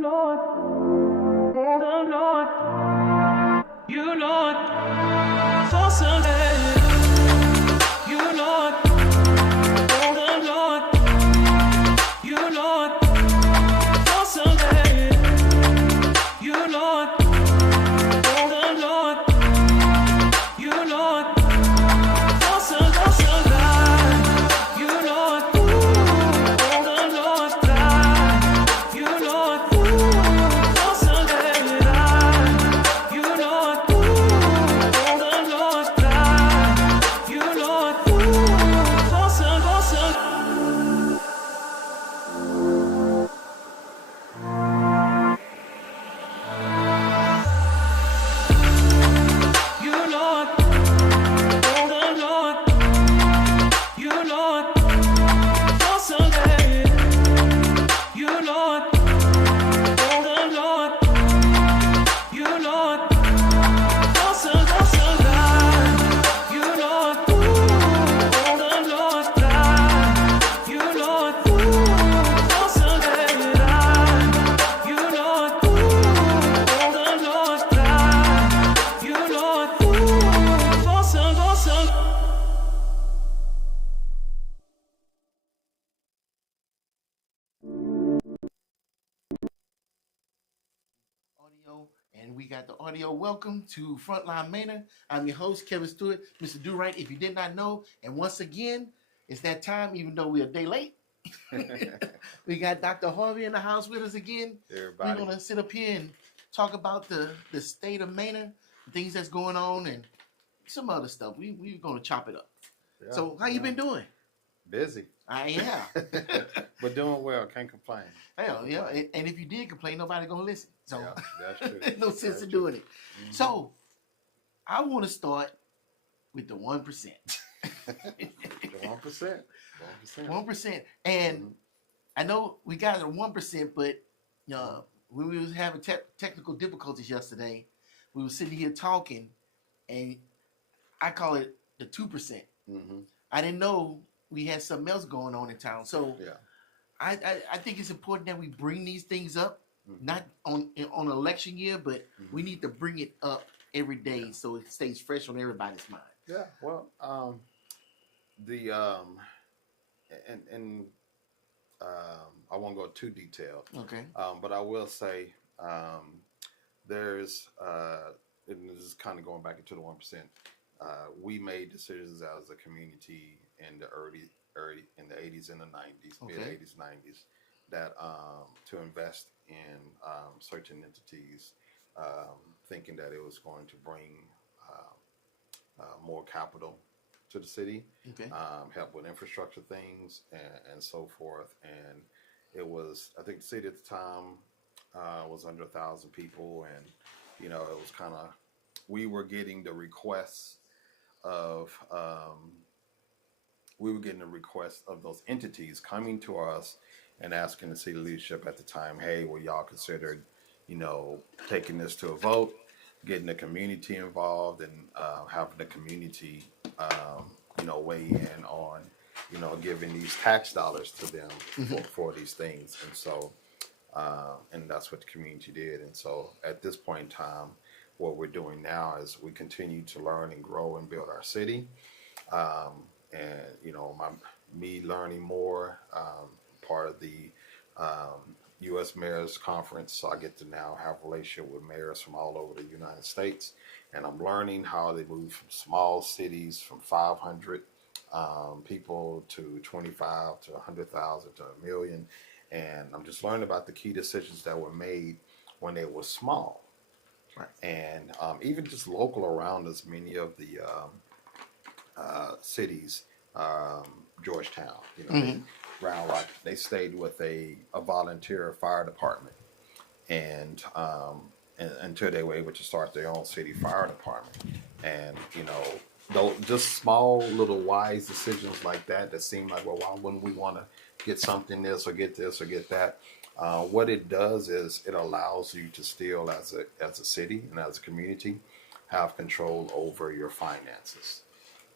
Lord, the Lord, you Lord, for Sunday, you Lord, the Lord, you Lord, for Sunday, you Lord, the Lord, you Lord, for Sunday, you Lord, the Lord, you Lord, for Sunday, you Lord, the Lord, you Lord, for Sunday. You Lord, the Lord, you Lord, for Sunday. You Lord, the Lord, you Lord, for Sunday. You Lord, the Lord, you Lord, for Sunday. You Lord, the Lord, you Lord, for Sunday. Audio, and we got the audio. Welcome to Frontline Manor. I'm your host, Kevin Stewart, Mr. Do Right, if you did not know. And once again, it's that time, even though we're a day late. We got Dr. Harvey in the house with us again. Everybody. We're going to sit up here and talk about the state of Manor, things that's going on, and some other stuff. We're going to chop it up. Yeah, So, how you been doing? Busy. I am. But doing well. Can't complain. Hell, yeah. And if you did complain, nobody going to listen. So, Yeah, that's true. no sense That's in true. doing it. Mhm. So, I want to start with the 1%. The 1%. 1%. 1%. And Mhm. I know we got it at 1%, but when we was having technical difficulties yesterday, we were sitting here talking, and I call it the 2%. Mhm. I didn't know we had something else going on in town. So Yeah. I think it's important that we bring these things up, Mhm. not on election year, but we Mhm. need to bring it up every day Yeah. so it stays fresh on everybody's mind. Yeah. Well, the and I won't go too detailed. Okay. But I will say there's and this is kind of going back into the 1%. We made decisions as a community in the early in the 80s and the 90s, mid Okay. 80s, 90s, that to invest in certain entities, thinking that it was going to bring more capital to the city, Okay. help with infrastructure things and so forth. And it was, I think the city at the time was under 1,000 people, and it was kind of, we were getting the requests of those entities coming to us and asking the city leadership at the time, hey, will y'all consider, taking this to a vote, getting the community involved, and having the community, weigh in on, giving these tax dollars to them for these things. And so, and that's what the community did. And so at this point in time, what we're doing now is we continue to learn and grow and build our city. And me learning more, part of the U.S. Mayors Conference, so I get to now have a relationship with mayors from all over the United States, and I'm learning how they move from small cities from 500 people to 25 to 100,000 to a million, and I'm just learning about the key decisions that were made when they were small, Right. and even just local around us, many of the cities, Georgetown, Round Rock, they stayed with a volunteer fire department, and until they were able to start their own city fire department, and though just small little wise decisions like that seem like, well, why wouldn't we want to get something this or get that? What it does is it allows you to still, as a city and as a community, have control over your finances.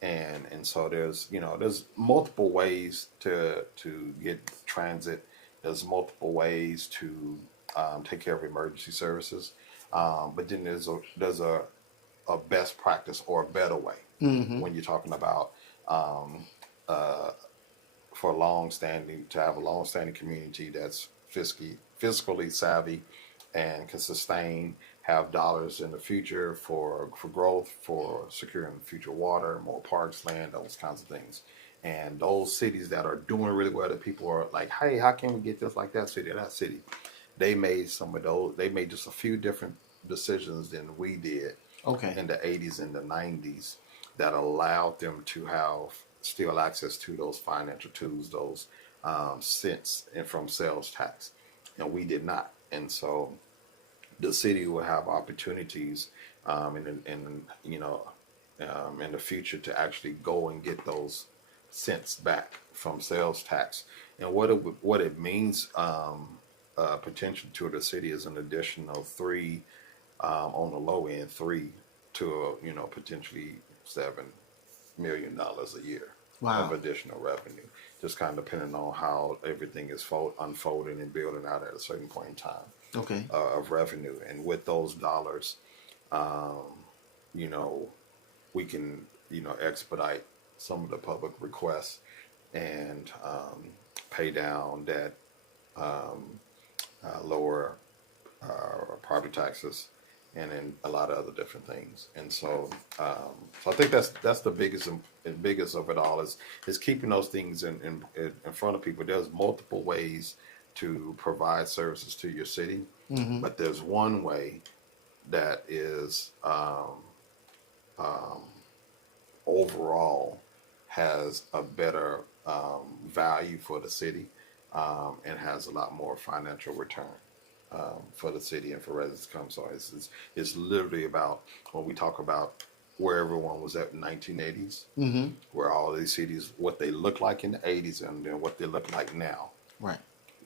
And so there's multiple ways to get transit. There's multiple ways to take care of emergency services. But then there's a best practice or a better way Mm-hmm. when you're talking about um, uh, for long-standing to have a long-standing community that's fiscally savvy and can sustain, have dollars in the future for growth, for securing future water, more parks, land, those kinds of things. And those cities that are doing really well, that people are like, hey, how can we get this like that city or that city? They made some of those. They made just a few different decisions than we did Okay. in the 80s and the 90s that allowed them to have still access to those financial tools, those cents and from sales tax, and we did not. And so the city will have opportunities in in the future to actually go and get those cents back from sales tax. And what it means potential to the city is an additional three on the low end, three to potentially $7 million a year of Wow. additional revenue. Just kind of depending on how everything is unfolding and building out at a certain point in time Okay. of revenue. And with those dollars, um, you know, we can expedite some of the public requests and pay down debt, um, lower property taxes, and then a lot of other different things. And so I think that's the biggest of it all is keeping those things in front of people. There's multiple ways to provide services to your city, Mm-hmm. but there's one way that is um, overall has a better value for the city and has a lot more financial return for the city and for residents to come. So it's literally about when we talk about where everyone was at in the 1980s, Mm-hmm. where all these cities, what they look like in the 80s and then what they look like now. Right.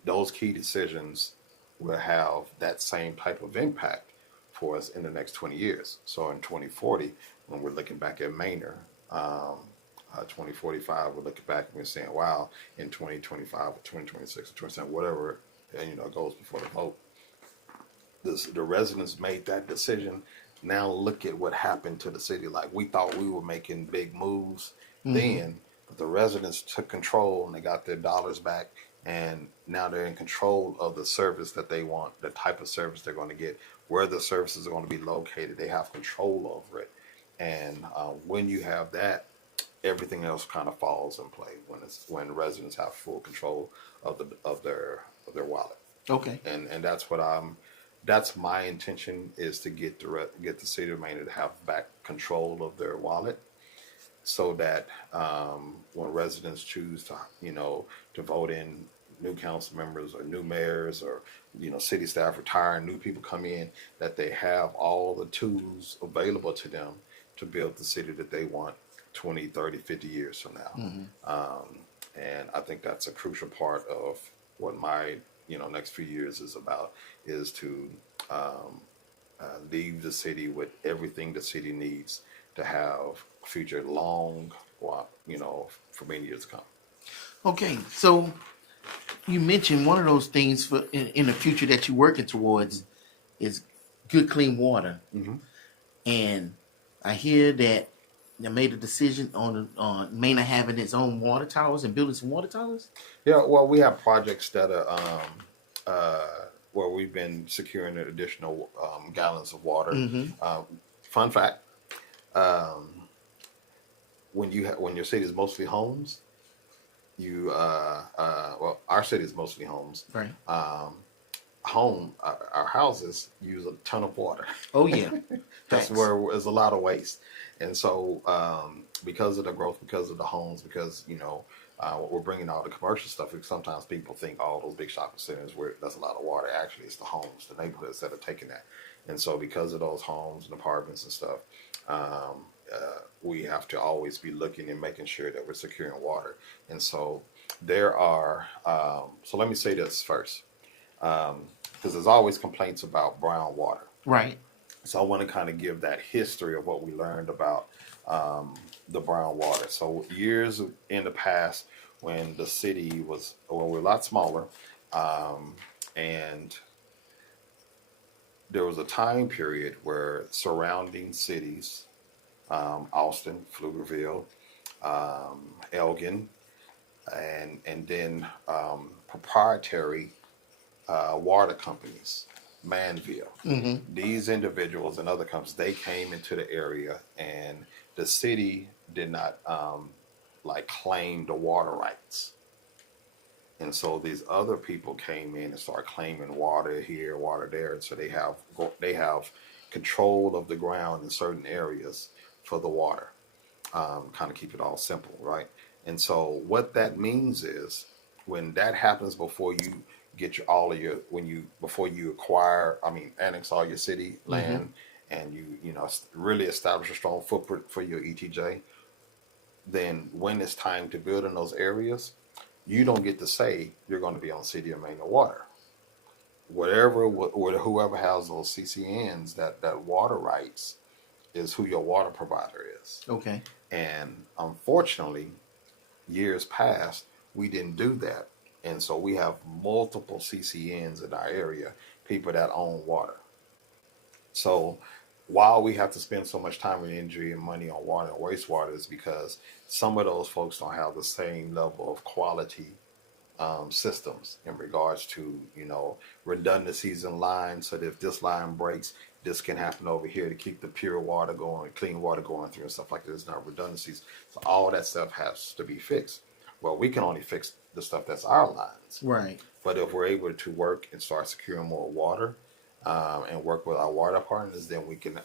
Those key decisions will have that same type of impact for us in the next 20 years. So in 2040, when we're looking back at Manor, 2045, we're looking back and we're saying, wow, in 2025 or 2026 or 2027, whatever, goes before the vote, the residents made that decision. Now look at what happened to the city. Like, we thought we were making big moves Mm-hmm. then, but the residents took control and they got their dollars back, and now they're in control of the service that they want, the type of service they're going to get, where the services are going to be located. They have control over it, and when you have that, everything else kind of falls in play when residents have full control of their wallet. Okay. And that's my intention, is to get the city of Maine to have back control of their wallet, so that when residents choose to to vote in new council members or new mayors, or city staff retire and new people come in, that they have all the tools available to them to build the city that they want 20, 30, 50 years from now. Mm-hmm. And I think that's a crucial part of what my next few years is about, is to um, leave the city with everything the city needs to have future long, for many years to come. Okay. So you mentioned one of those things for in the future that you're working towards is good, clean water. Mm-hmm. And I hear that they made a decision on Maine having its own water towers and building some water towers. Yeah, well, we have projects that are where we've been securing additional gallons of water. Mm-hmm. Fun fact: um, when your city is mostly homes, well, our city is mostly homes. Right. Our houses use a ton of water. Oh yeah. That's Facts. where there's a lot of waste. And so, because of the growth, because of the homes, because we're bringing all the commercial stuff, sometimes people think all those big shopping centers where that's a lot of water. Actually, it's the homes, the neighborhoods that are taking that. And so, because of those homes and apartments and stuff, we have to always be looking and making sure that we're securing water. And so, there are. So let me say this first, because there's always complaints about brown water. Right. So I want to kind of give that history of what we learned about the brown water. So years in the past, when the city was, well, we're a lot smaller, and there was a time period where surrounding cities, Austin, Pflugerville, Elgin, and then proprietary water companies, Manville. These individuals and other companies, they came into the area, and the city did not like claim the water rights. And so these other people came in and started claiming water here, water there, and so they have control of the ground in certain areas for the water. Kind of keep it all simple, right? And so what that means is when that happens before you get all of your before you acquire, I mean, annex all your city land, and you really establish a strong footprint for your ETJ, then when it's time to build in those areas, you don't get to say you're going to be on city or main or water. Whoever has those CCNs, that water rights, is who your water provider is. Okay. And unfortunately, years past, we didn't do that. And so we have multiple CCNs in our area, people that own water. So while we have to spend so much time and energy and money on water and wastewater, is because some of those folks don't have the same level of quality systems in regards to redundancies in lines, so that if this line breaks, this can happen over here to keep the pure water going, clean water going through and stuff like that. There's not redundancies, so all that stuff has to be fixed. Well, we can only fix the stuff that's our lines, Right. but if we're able to work and start securing more water, and work with our water partners, then we can,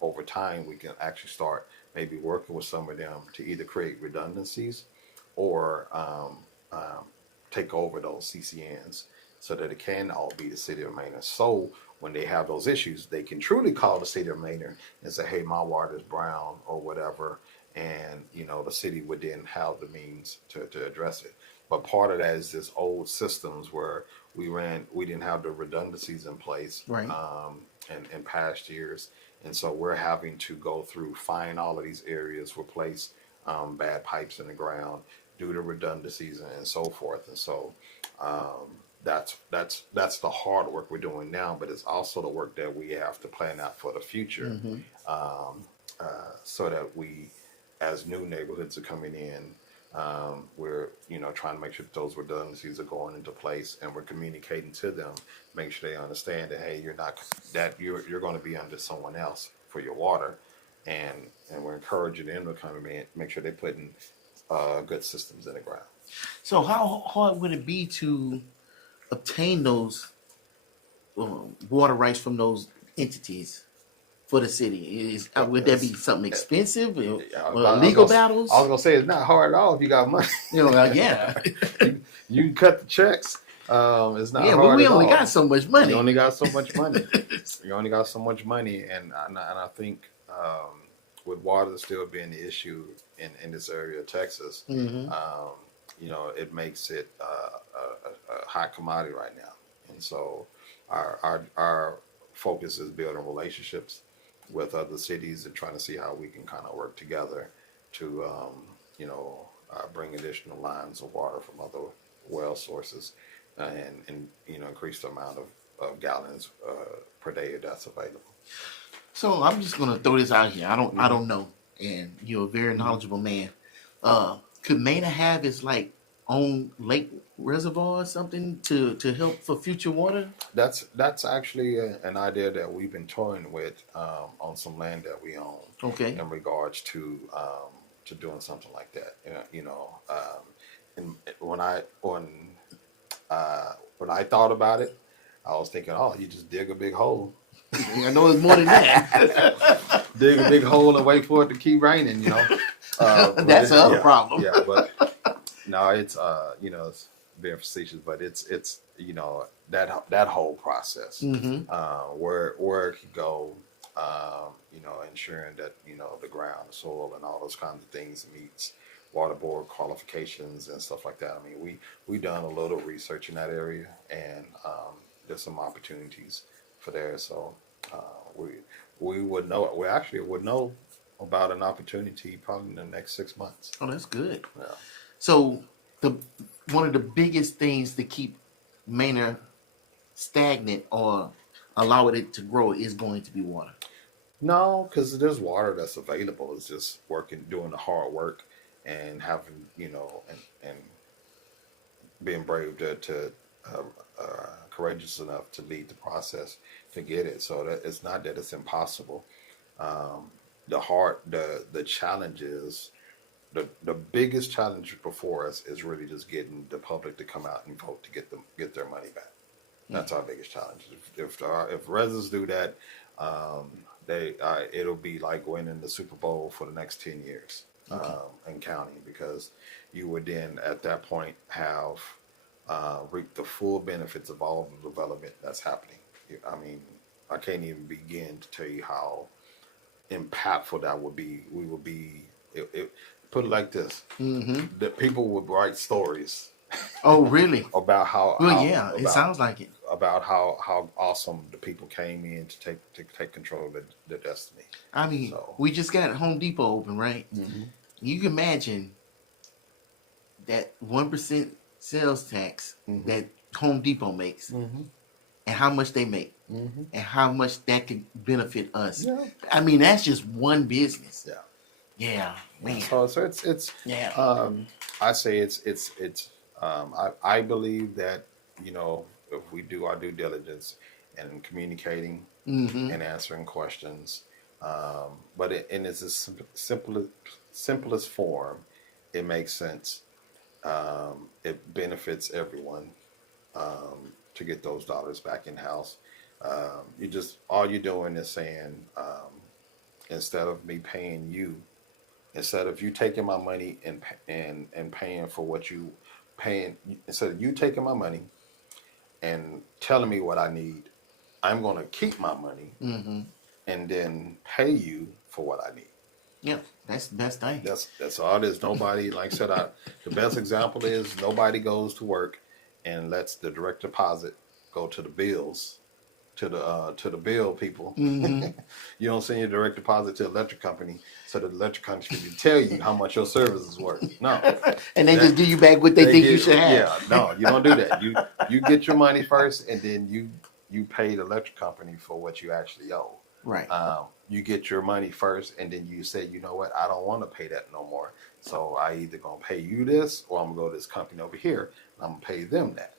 over time, we can actually start maybe working with some of them to either create redundancies or take over those CCNs, so that it can all be the city of Manor. So when they have those issues, they can truly call the city of Manor and say, hey, my water is brown or whatever. And, the city would then have the means to address it. But part of that is this old systems where we didn't have the redundancies in place, Right. in past years. And so we're having to go through, find all of these areas, replace bad pipes in the ground, due to redundancies and so forth. And so that's the hard work we're doing now, but it's also the work that we have to plan out for the future, so that we, as new neighborhoods are coming in, we're trying to make sure that those redundancies are going into place, and we're communicating to them, make sure they understand that, hey, you're going to be under someone else for your water, and we're encouraging them to come in, make sure they're putting good systems in the ground. So how hard would it be to obtain those water rights from those entities for the city? Would that be something expensive? Legal battles? I was gonna say it's not hard at all if you got money. Yeah. You cut the checks. It's not Yeah, hard but we at only all. got so much money. You only got so much money. You only got so much money, and I think with water still being the issue in this area of Texas, it makes it a hot commodity right now. And so our focus is building relationships with other cities and trying to see how we can kind of work together to bring additional lines of water from other well sources, and increase the amount of gallons per day that's available. So I'm just gonna throw this out here. I don't know, and you're a very knowledgeable man. Could Mena have its own lake reservoir or something to help for future water? That's actually an idea that we've been toying with on some land that we own. Okay. In regards to doing something like that, and when I thought about it, I was thinking, oh, you just dig a big hole. I know it's more than that. Dig a big hole and wait for it to keep raining, That's the other problem. Yeah, but no, it's it's being facetious, but it's that whole process, where it could go, ensuring that the ground, the soil, and all those kinds of things meets water board qualifications and stuff like that. I mean, we done a little research in that area, and there's some opportunities for there. So we would know. We actually would know about an opportunity probably in the next 6 months. Oh, that's good. Yeah. So one of the biggest things to keep Manor stagnant or allow it to grow is going to be water. No, because there's water that's available. It's just working, doing the hard work, and having and being brave to courageous enough to lead the process to get it. So that it's not that it's impossible. Um, the challenge is the biggest challenge before us is really just getting the public to come out and vote to get their money back. That's our biggest challenge. If residents do that, um, it'll be like winning the Super Bowl for the next 10 years and counting, because you would then at that point have reap the full benefits of all the development that's happening. I mean, I can't even begin to tell you how impactful that would be. We would be put it like this: that people would write stories. Oh, really? About how Well, yeah, it sounds like it. About how awesome the people came in to take control of their destiny. I mean, we just got Home Depot open, right? You can imagine that 1% sales tax that Home Depot makes, and how much they make, and how much that could benefit us. Yeah. I mean, that's just one business. Yeah. Yeah, man. So it's Yeah. I say it's I believe that if we do our due diligence and communicating and answering questions, but in its simplest form, it makes sense. It benefits everyone to get those dollars back in house. All you're doing is saying, instead of me paying you, instead of you taking my money and paying for what you paying, instead of you taking my money and telling me what I need, I'm going to keep my money and then pay you for what I need. Yeah, that's the best thing. That's all it is. Nobody, like I said, the best example is nobody goes to work and lets the direct deposit go to the bills, to the bill people. You don't send your direct deposit to the electric company so the electric company can tell you how much your service is worth. No, and they just give you back what they think you should have. Yeah, no, you don't do that. You get your money first, and then you pay the electric company for what you actually owe. Right. You get your money first, and then you say, you know what, I don't want to pay that no more. So I either gonna pay you this, or I'm gonna go to this company over here, and I'm gonna pay them that.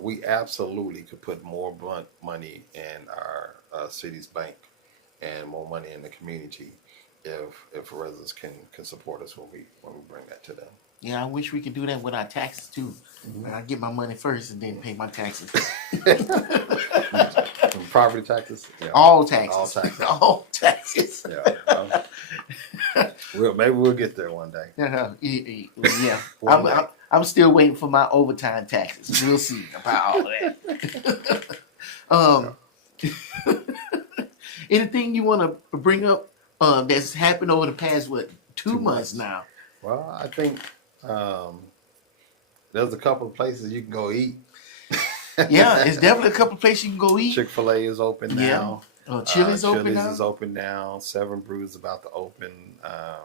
We absolutely could put more money in our city's bank and more money in the community if residents can support us when we bring that to them. Yeah, I wish we could do that with our taxes too. I get my money first and then pay my taxes. Property taxes? Yeah. All taxes. All taxes. All taxes. Yeah. Maybe we'll get there one day. Yeah. I'm still waiting for my overtime taxes. We'll see about all that. Anything you want to bring up that's happened over the past, 2 months now? Well, I think there's a couple of places you can go eat. Yeah, it's definitely a couple of places you can go eat. Chick-fil-A is open now. Chili's open now. Chili's is open now. Seven Brews is about to open. I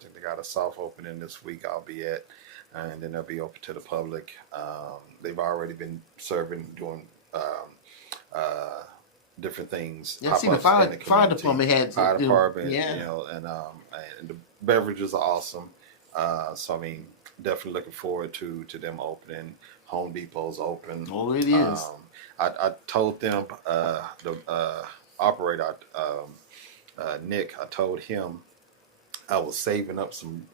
think they got a soft opening this week, albeit, and then they'll be open to the public. They've already been doing different things. Yeah, see, the fire department had fire department, yeah. And the beverages are awesome. So I mean, definitely looking forward to them opening. Home Depot's open. Oh, it is. I told them, the operator, Nick, I told him I was saving up some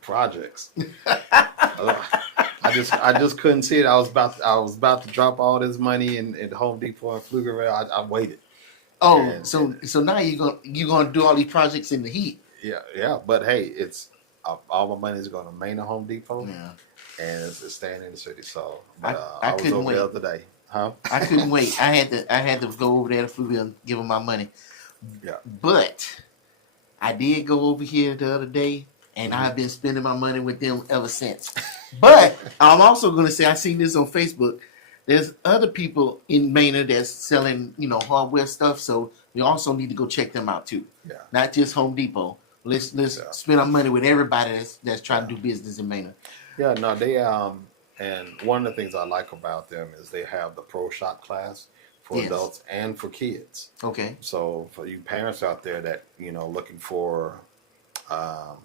projects. I just couldn't see it. I was about to drop all this money in Home Depot and Pflugerville. I waited. Oh, so now you're gonna do all these projects in the heat. Yeah. But hey, it's all my money is going to Manor Home Depot. Yeah. And it's staying in the city. So I was couldn't over wait. the other day. Huh? I couldn't wait. I had to go over there to Pflugerville and give them my money. Yeah. But I did go over here the other day, and I've been spending my money with them ever since. But I'm also going to say, I seen this on Facebook. There's other people in Manor that's selling, hardware stuff. So we also need to go check them out too. Yeah. Not just Home Depot. Let's spend our money with everybody that's trying to do business in Manor. Yeah. No, they and one of the things I like about them is they have the Pro Shop class for Yes. adults and for kids. Okay. So for you parents out there that looking for, um,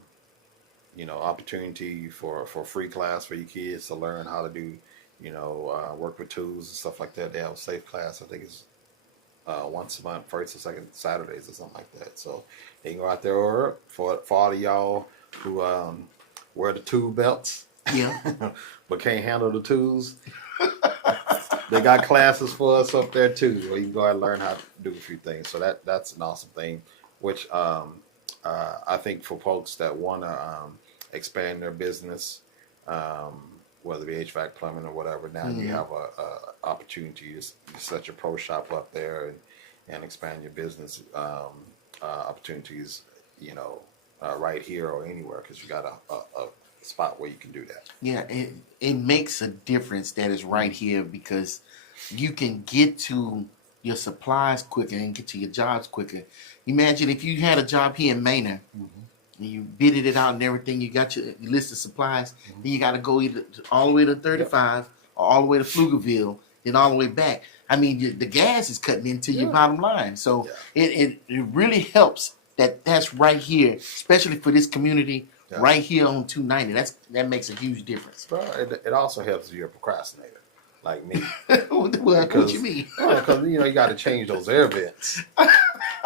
opportunity for free class for your kids to learn how to do, work with tools and stuff like that. They have a safe class. I think it's once a month, first or second Saturdays or something like that. So they can go out there, or for all of y'all who wear the tool belts, Yeah. but can't handle the tools. They got classes for us up there too, where you can go out and learn how to do a few things. So that's an awesome thing, which I think for folks that want to expand their business, whether it be HVAC, plumbing, or whatever. Now you have a opportunity to set your pro shop up there and expand your business opportunities, right here or anywhere, because you got a spot where you can do that. Yeah, it makes a difference that it's right here, because you can get to your supplies quicker and get to your jobs quicker. Imagine if you had a job here in Manor, and you bidded it out and everything, you got your list of supplies, then you got to go either all the way to 35 or all the way to Pflugerville, then all the way back. I mean, the gas is cutting into your bottom line. So it really helps that's right here, especially for this community. Yeah. Right here on 290, that makes a huge difference. Well, it also helps if you're a procrastinator, like me. What you mean? Because you got to change those air vents,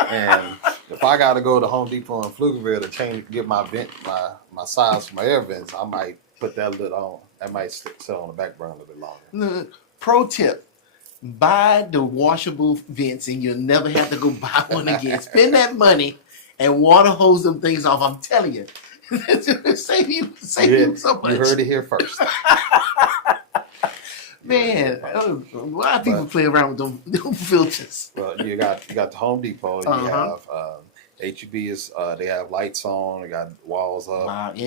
and if I got to go to Home Depot in Pflugerville to get my my size for my air vents, I might put that lid on. That might sit on the back burner a little bit longer. Look, pro tip: buy the washable vents, and you'll never have to go buy one again. Spend that money and water hose them things off. I'm telling you. save you so much. You heard it here first. Man, why people play around with them filters? Well, you got the Home Depot. You have HEB is they have lights on. They got walls up.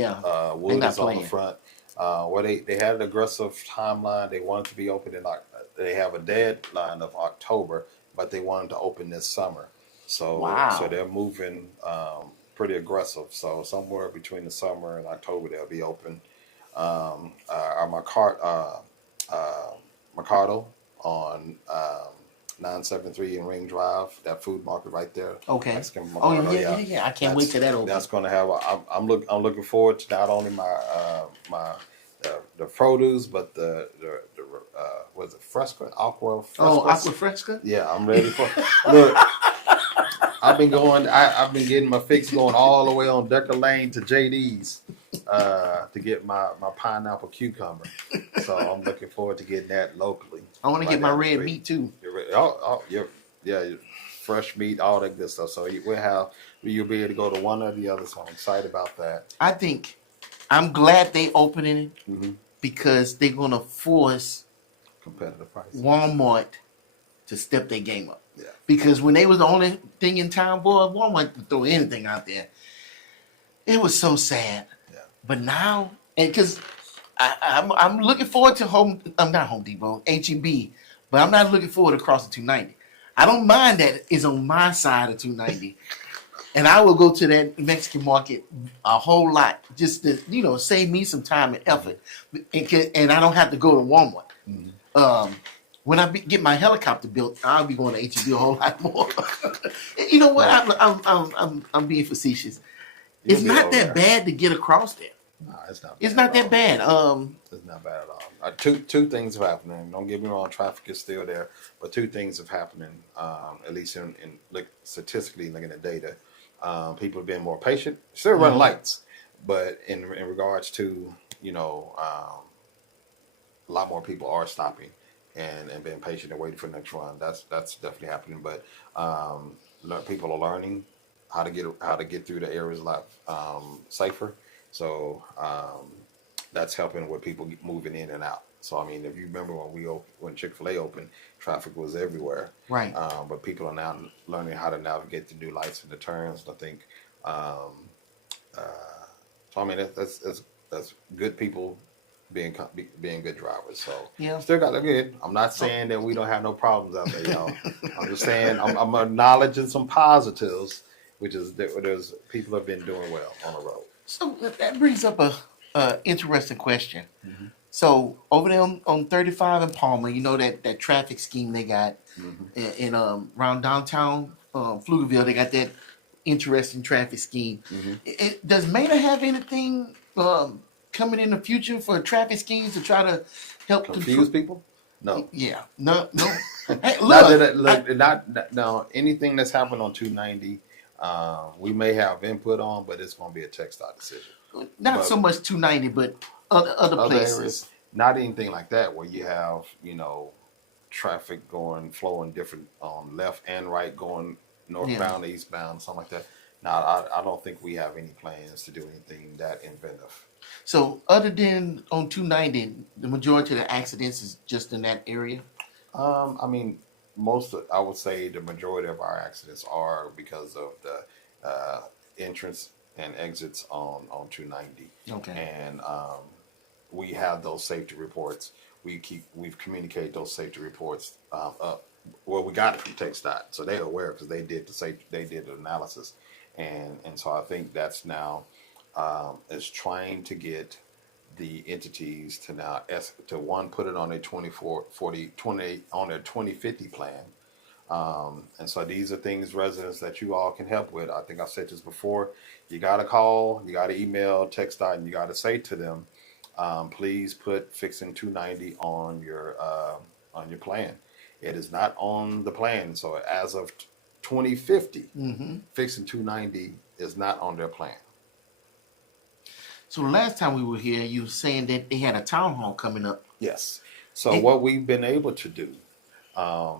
Wood is on the front. Where they had an aggressive timeline. They wanted to be open in they have a deadline of October, but they wanted to open this summer. So they're moving pretty aggressive. So somewhere between the summer and October they'll be open. Our Mercado on 973 in Ring Drive, that food market right there. Okay. Mercado, yeah. I can't wait till that opens. That's going to have. I'm looking forward to not only the produce, but the was it Fresca? Aqua Fresca? Oh, Aqua Fresca? Yeah, I'm ready for. Look, I've been getting my fix going all the way on Decker Lane to JD's to get my pineapple cucumber. So I'm looking forward to getting that locally. I want to get my red meat too. Fresh meat, all that good stuff. So you'll be able to go to one or the other. So I'm excited about that. I'm glad they opening it because they're gonna force competitive prices. Walmart to step their game up. Yeah. Because when they was the only thing in town, boy, Walmart could throw anything out there. It was so sad. Yeah. But now, and because I'm looking forward to not Home Depot, HEB, but I'm not looking forward to crossing 290. I don't mind that it's on my side of 290. And I will go to that Mexican market a whole lot just to, save me some time and effort. And I don't have to go to Walmart. When I get my helicopter built, I'll be going to HEB a whole lot more. You know what? I'm being facetious. It's not that bad to get across there. No, it's not. It's not that bad. It's not bad at all. Two things have happened. Don't get me wrong. Traffic is still there, but two things have happened. At least in statistically looking at data, people have been more patient. Still running lights, but in regards to a lot more people are stopping and being patient and waiting for the next run. That's definitely happening. But people are learning how to get through the areas a lot safer. So that's helping with people moving in and out. So I mean, if you remember when Chick-fil-A opened, traffic was everywhere. Right. But people are now learning how to navigate the new lights and the turns. I think. So I mean, that's good people being good drivers. So still got to good. I'm not saying that we don't have no problems out there, y'all. I'm just saying I'm acknowledging some positives, which is there's people have been doing well on the road. So that brings up a interesting question. So over there on 35 in Palmer, you know that traffic scheme they got in around downtown Pflugerville. They got that interesting traffic scheme. Does Maynard have anything coming in the future for traffic schemes to try to help control? Confuse people? No. Yeah, no, no. Hey, Not look, that, look, no, anything that's happened on 290, we may have input on, but it's going to be a text out decision. not But so much 290, but other other places. areas, not anything like that where you have, traffic flowing different left and right, going northbound, eastbound, something like that. Now, I don't think we have any plans to do anything that inventive. So other than on 290, the majority of the accidents is just in that area. I mean, I would say the majority of our accidents are because of the entrance and exits on 290. Okay. And we have those safety reports. We've communicated those safety reports up. Well, we got it from TxDOT, so they're aware because they did the analysis, and so I think that's now is trying to get the entities to now to one put it on their 24 40 20 on their 2050 plan. And so these are things, residents, that you all can help with. I think I've said this before. You got to call, you got to email, text out, and you got to say to them, please put fixing 290 on your plan. It is not on the plan. So as of 2050, fixing 290 is not on their plan. So the last time we were here, you were saying that they had a town hall coming up. Yes. So what we've been able to do,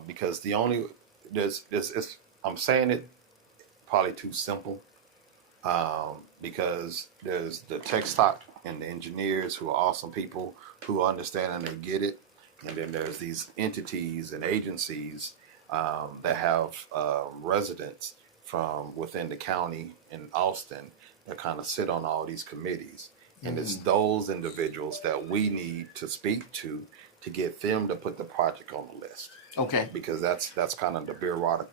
because I'm saying it probably too simple, because there's the tech stock and the engineers who are awesome people who understand and they get it, and then there's these entities and agencies that have residents from within the county in Austin that kind of sit on all these committees. And it's those individuals that we need to speak to get them to put the project on the list. Okay. Because that's kind of the bureaucratic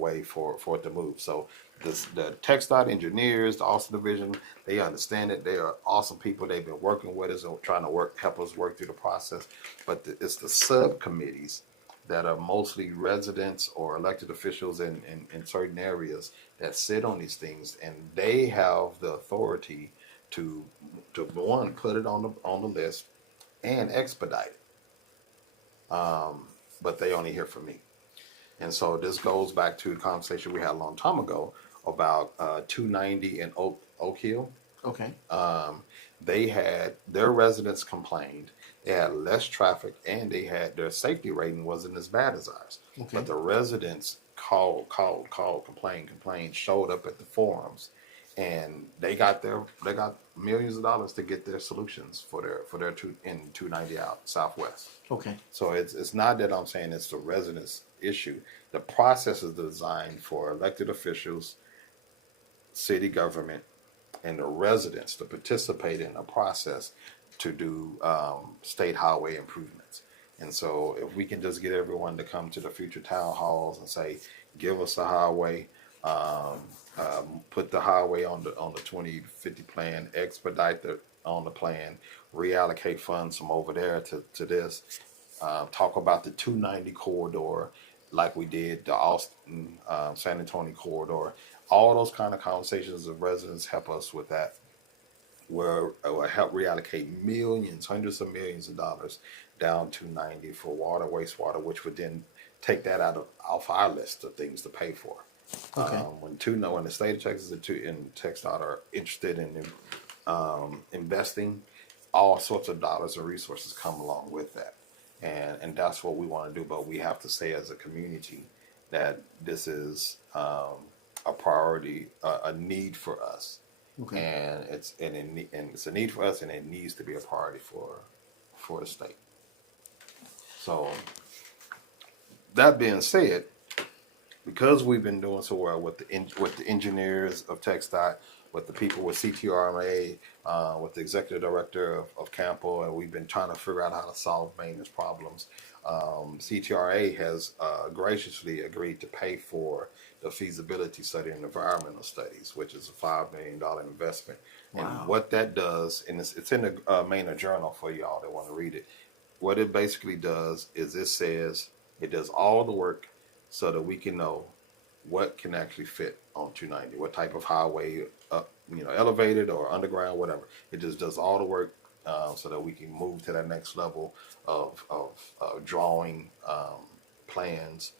way for it to move. So the TxDOT engineers, the Austin division, they understand it. They are awesome people. They've been working with us and trying to help us work through the process. But it's the subcommittees that are mostly residents or elected officials in certain areas that sit on these things, and they have the authority to one, put it on the list and expedite it. But they only hear from me. And so this goes back to the conversation we had a long time ago about 290 and Oak Hill. Okay. They had their residents complained. They had less traffic, and their safety rating wasn't as bad as ours. Okay. But the residents called, complained, showed up at the forums, and they got millions of dollars to get their solutions for their 290 out Southwest. Okay. So it's not that I'm saying it's the residents' issue. The process is designed for elected officials, city government, and the residents to participate in a process to do state highway improvements. And so if we can just get everyone to come to the future town halls and say, give us a highway, put the highway on the 2050 plan, expedite on the plan, reallocate funds from over there to this, talk about the 290 corridor like we did the Austin, San Antonio corridor. All those kind of conversations of residents help us with that. Will help reallocate millions, hundreds of millions of dollars down to 90 for water, wastewater, which would then take that off our list of things to pay for. Okay. When the state of Texas and TxDOT are interested in investing, all sorts of dollars and resources come along with that, and that's what we want to do. But we have to say as a community that this is a priority, a need for us. Okay. And it's a need for us, and it needs to be a priority for the state. So that being said, because we've been doing so well with the engineers of TxDOT, with the people with CTRMA, with the executive director of Campo, and we've been trying to figure out how to solve maintenance problems. CTRA has graciously agreed to pay for the feasibility study and environmental studies, which is a $5 million investment. And Wow. what that does, and it's in the Manor Journal for y'all that want to read it. What it basically does is it does all the work so that we can know what can actually fit on 290, what type of highway, elevated or underground, whatever. It just does all the work so that we can move to that next level of drawing plans,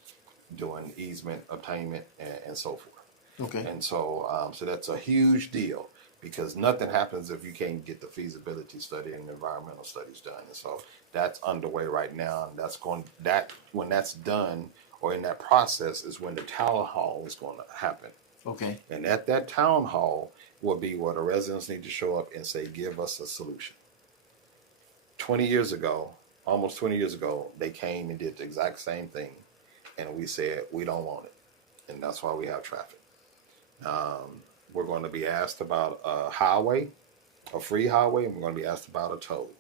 doing easement, obtainment, and so forth. Okay. And so that's a huge deal because nothing happens if you can't get the feasibility study and environmental studies done. And so that's underway right now, and when that's done or in that process is when the town hall is going to happen. Okay. And at that town hall will be where the residents need to show up and say, give us a solution. 20 years ago, almost 20 years ago, they came and did the exact same thing. And we said, we don't want it. And that's why we have traffic. We're going to be asked about a highway, a free highway, and we're going to be asked about a toll.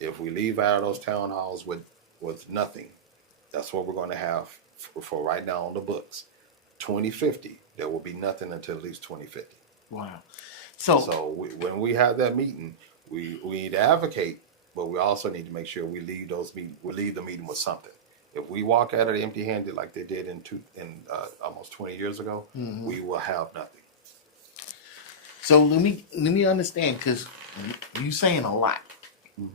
If we leave out of those town halls with nothing, that's what we're going to have for right now on the books. 2050, there will be nothing until at least 2050. Wow. When we have that meeting, we need to advocate, but we also need to make sure we leave the meeting with something. If we walk out of it empty-handed like they did in almost 20 years ago, we will have nothing. So let me understand, because you saying a lot. Let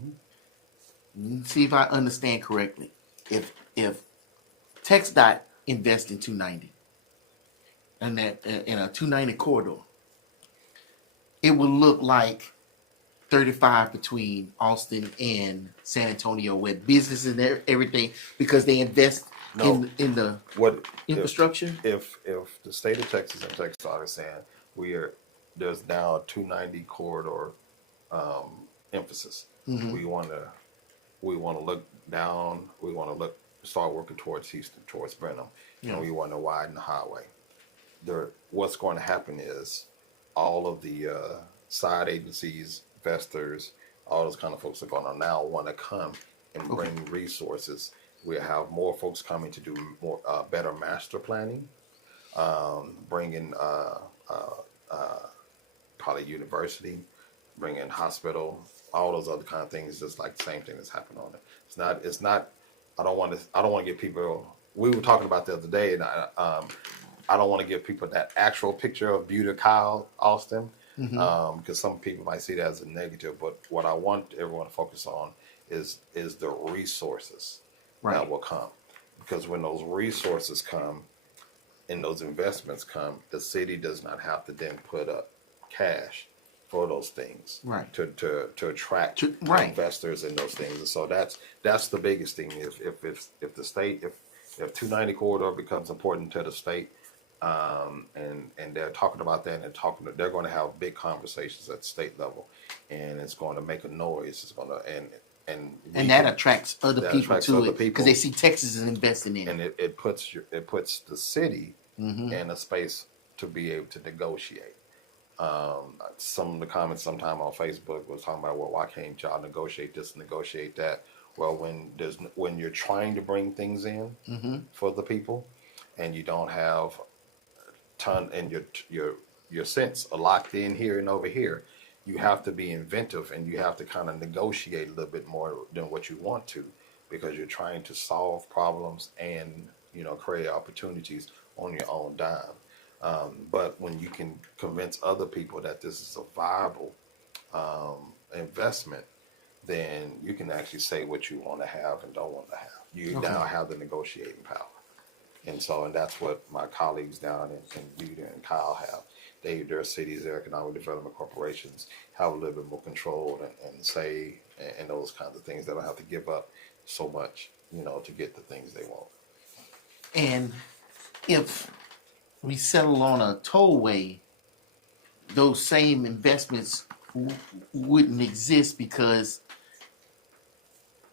me see if I understand correctly. If TxDOT invest in 290 and that in a 290 corridor, it will look like 35 between Austin and San Antonio, where business and everything, because they invest in the infrastructure. If the state of Texas and TxDOT are saying there's now a 290 corridor emphasis. We want to look down. We want to start working towards Houston, towards Brenham, and we want to widen the highway. What's going to happen is all of the side agencies, investors, all those kind of folks are going to now want to come and bring resources. We'll have more folks coming to do more better master planning, bringing probably university, bringing hospital, all those other kind of things, just like the same thing that's happened on it. It's not. I don't want to give people. We were talking about the other day, and I don't want to give people that actual picture of Beauty Kyle Austin, because some people might see that as a negative. But what I want everyone to focus on is the resources that will come, because when those resources come and those investments come, the city does not have to then put up cash for those things, to attract investors in those things. And so that's the biggest thing. If the state, if 290 corridor becomes important to the state, and they're talking about that, and they're going to have big conversations at the state level, and it's going to make a noise. It's going to and that attracts other people to it, because they see Texas is investing in it. And it puts the city in a space to be able to negotiate. Some of the comments sometime on Facebook was talking about, well, why can't y'all negotiate this, negotiate that? Well, when you're trying to bring things in for the people, and you don't have and your cents are locked in here and over here, you have to be inventive, and you have to kind of negotiate a little bit more than what you want to, because you're trying to solve problems and create opportunities on your own dime. But when you can convince other people that this is a viable investment, then you can actually say what you want to have and don't want to have. You now have the negotiating power. And that's what my colleagues down in Buda and Kyle have. Their cities, their economic development corporations have a little bit more control and say, and those kinds of things. They don't have to give up so much, to get the things they want. And if we settle on a tollway, those same investments wouldn't exist, because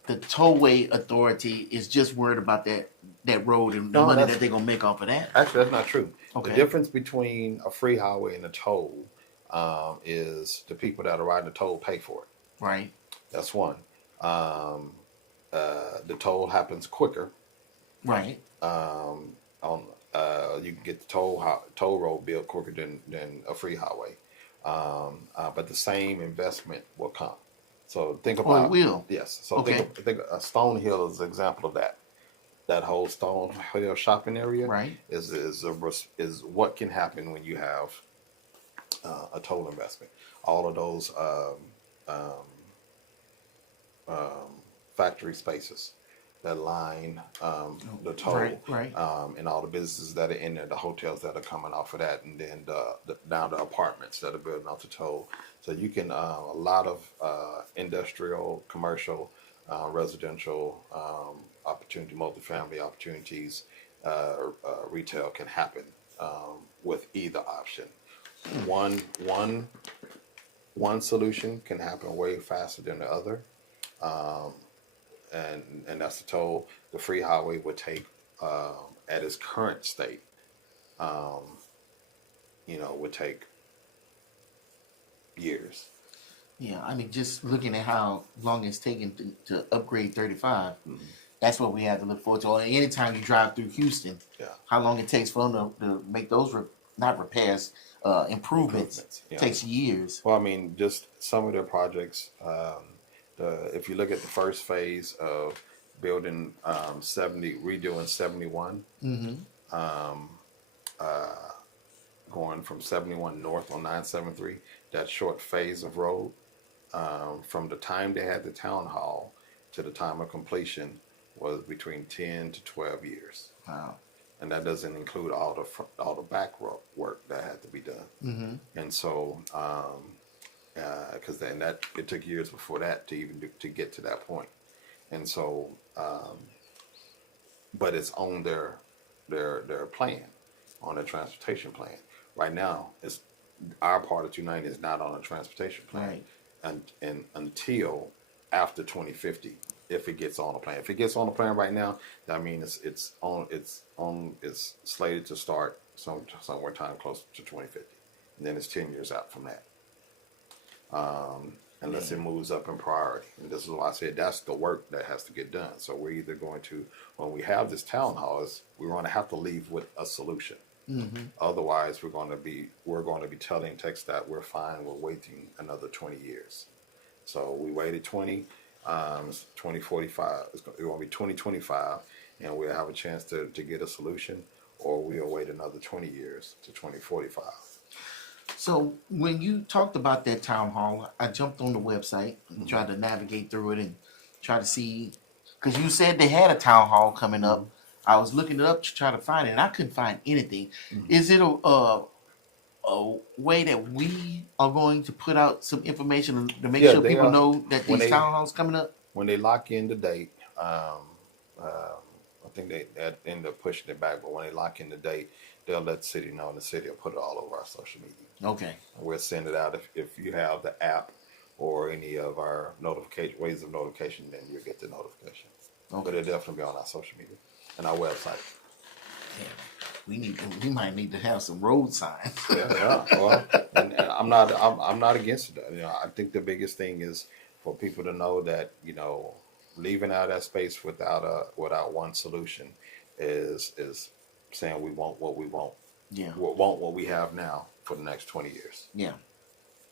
the tollway authority is just worried about that road and the money that they're going to make off of that. Actually, that's not true. Okay. The difference between a free highway and a toll is the people that are riding the toll pay for it. Right. That's one. The toll happens quicker. Right. you can get the toll road built quicker than a free highway. But the same investment will come. So think Oh, it about will. yes. So Okay. think Stonehill is an example of that. That whole Stonehill shopping area Right. is what can happen when you have a total investment. All of those um, factory spaces that line the Right. toll, Right. and all the businesses that are in there, the hotels that are coming off of that, and then down the apartments that are building off the toll. So you can a lot of industrial, commercial, residential opportunity, multifamily opportunities, retail can happen with either option. One one one solution can happen way faster than the other, um, and that's the toll. The free highway would take at its current state, um, would take years. Yeah. I mean, just looking at how long it's taken to upgrade 35, Mhm. that's what we have to look forward to. Anytime you drive through Houston, Yeah, how long it takes for them to make those not repairs, improvements improvements. Yeah. takes years. Well, I mean, just some of their projects. If you look at the first phase of building 70, redoing 71, Mm-hmm. um, uh, going from 71 north on 973, that short phase of road, from the time they had the town hall to the time of completion was between 10 to 12 years. Wow. And that doesn't include all the back work that had to be done. Mm-hmm. And so, because then that it took years before that to to get to that point. And so, but it's on their plan, on their transportation plan. Right now, it's our part of 290 is not on a transportation plan, Right. and until after 2050, if it gets on the plan. If it gets on the plan right now, that means it's slated to start somewhere time close to 2050, and then it's 10 years out from that. Unless it moves up in priority. And this is why I said that's the work that has to get done. So we're either going to, when we have this town hall, we're going to have to leave with a solution. Mm-hmm. Otherwise, we're going to be telling TxDOT we're fine. We're waiting another 20 years. So we waited 2045. It's going to be 2025, and we'll have a chance to get a solution, or we'll wait another 20 years to 2045. So when you talked about that town hall, I jumped on the website and Mm-hmm. tried to navigate through it and try to see, because you said they had a town hall coming up. Mm-hmm. I was looking it up to try to find it, and I couldn't find anything. Mm-hmm. Is it a way that we are going to put out some information to make Yeah, sure they people are. know that When these they- town halls coming up? When they lock in the date, I think they end up pushing it back. But when they lock in the date, they'll let the city know, and the city will put it all over our social media. Okay. And we'll send it out if you have the app or any of our ways of notification, then you'll get the notification. Okay. But it'll definitely be on our social media and our website. Yeah. We might need to have some road signs. Yeah. Well, and I'm not against it. I think the biggest thing is for people to know that leaving out that space without one solution is saying we want what we want. Yeah. Want what we have now for the next 20 years. Yeah.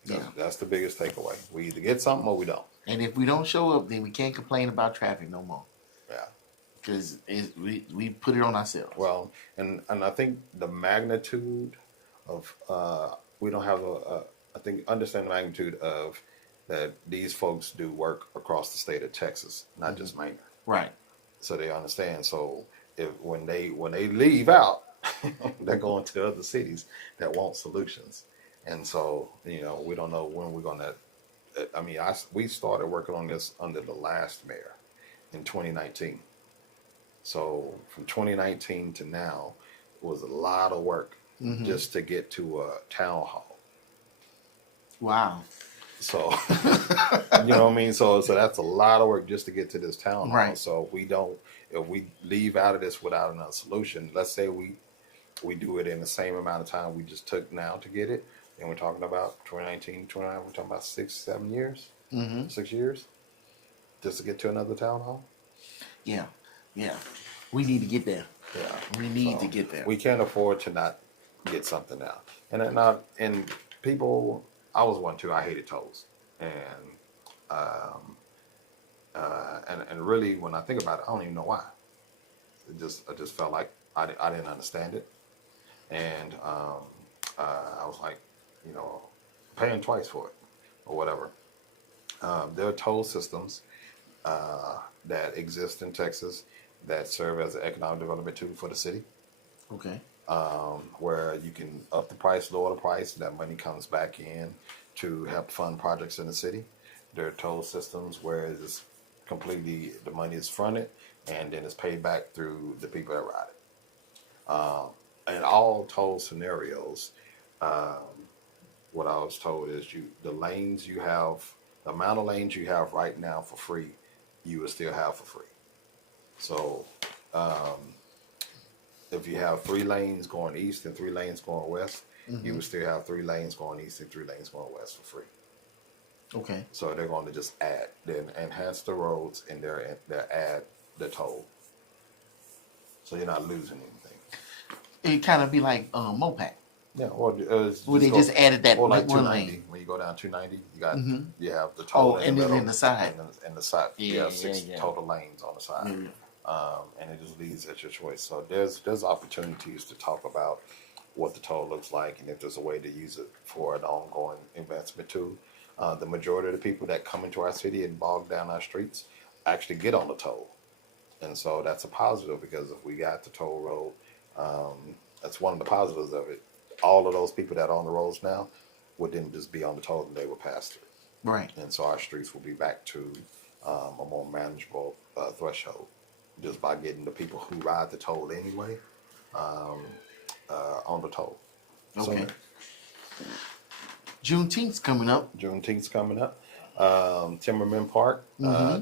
Yeah. That's the biggest takeaway. We either get something or we don't. And if we don't show up, then we can't complain about traffic no more. Yeah. Because we put it on ourselves. Well, and I think the magnitude of we don't have I think understand the magnitude of that these folks do work across the state of Texas, not just Manor. Right. So they understand. So when they leave out, they're going to other cities that want solutions, and so we don't know when we're gonna. I mean, we started working on this under the last mayor in 2019. So from 2019 to now was a lot of work just to get to a town hall. Wow. So you know what I mean? So that's a lot of work just to get to this town hall. Right. So if we leave out of this without another solution, let's say we do it in the same amount of time we just took now to get it, and we're talking about 2019, 29, we're talking about 6-7 years, 6 years, just to get to another town hall. Yeah. Yeah. We need to get there. Yeah, We need to get there. We can't afford to not get something now. And people, I was one too. I hated tolls, and um, and really, when I think about it, I don't even know why. I just felt like I didn't understand it, and I was like, you know, paying twice for it or whatever. There are toll systems uh, that exist in Texas that serve as an economic development tool for the city, Okay. where you can up the price, lower the price, and that money comes back in to help fund projects in the city. There are toll systems where it's completely the money is fronted and then it's paid back through the people that ride it. In all toll scenarios, um, what I was told is the lanes you have, the amount of lanes you have right now for free, you will still have for free. So um, if you have 3 lanes going east and 3 lanes going west, you will still have 3 lanes going east and 3 lanes going west for free. Okay. So they're going to just then enhance the roads and they add the toll. So you're not losing anything. It kind of be like Mopac. Yeah, or Where they just added that or like one 290. lane. When you go down 290, you got you have the Oh, toll and then in the side. and the side. Yeah, You have 6 yeah. total lanes on the side, and it just leaves at your choice. So there's opportunities to talk about what the toll looks like and if there's a way to use it for an ongoing investment too. The majority of the people that come into our city and bog down our streets actually get on the toll. And so that's a positive because if we got the toll road, that's one of the positives of it. All of those people that are on the roads now would then just be on the toll and they would pass through. Right. And so our streets will be back to a more manageable threshold just by getting the people who ride the toll anyway on the toll. Okay. So, Juneteenth's coming up. Juneteenth's coming up. Timmerman Park,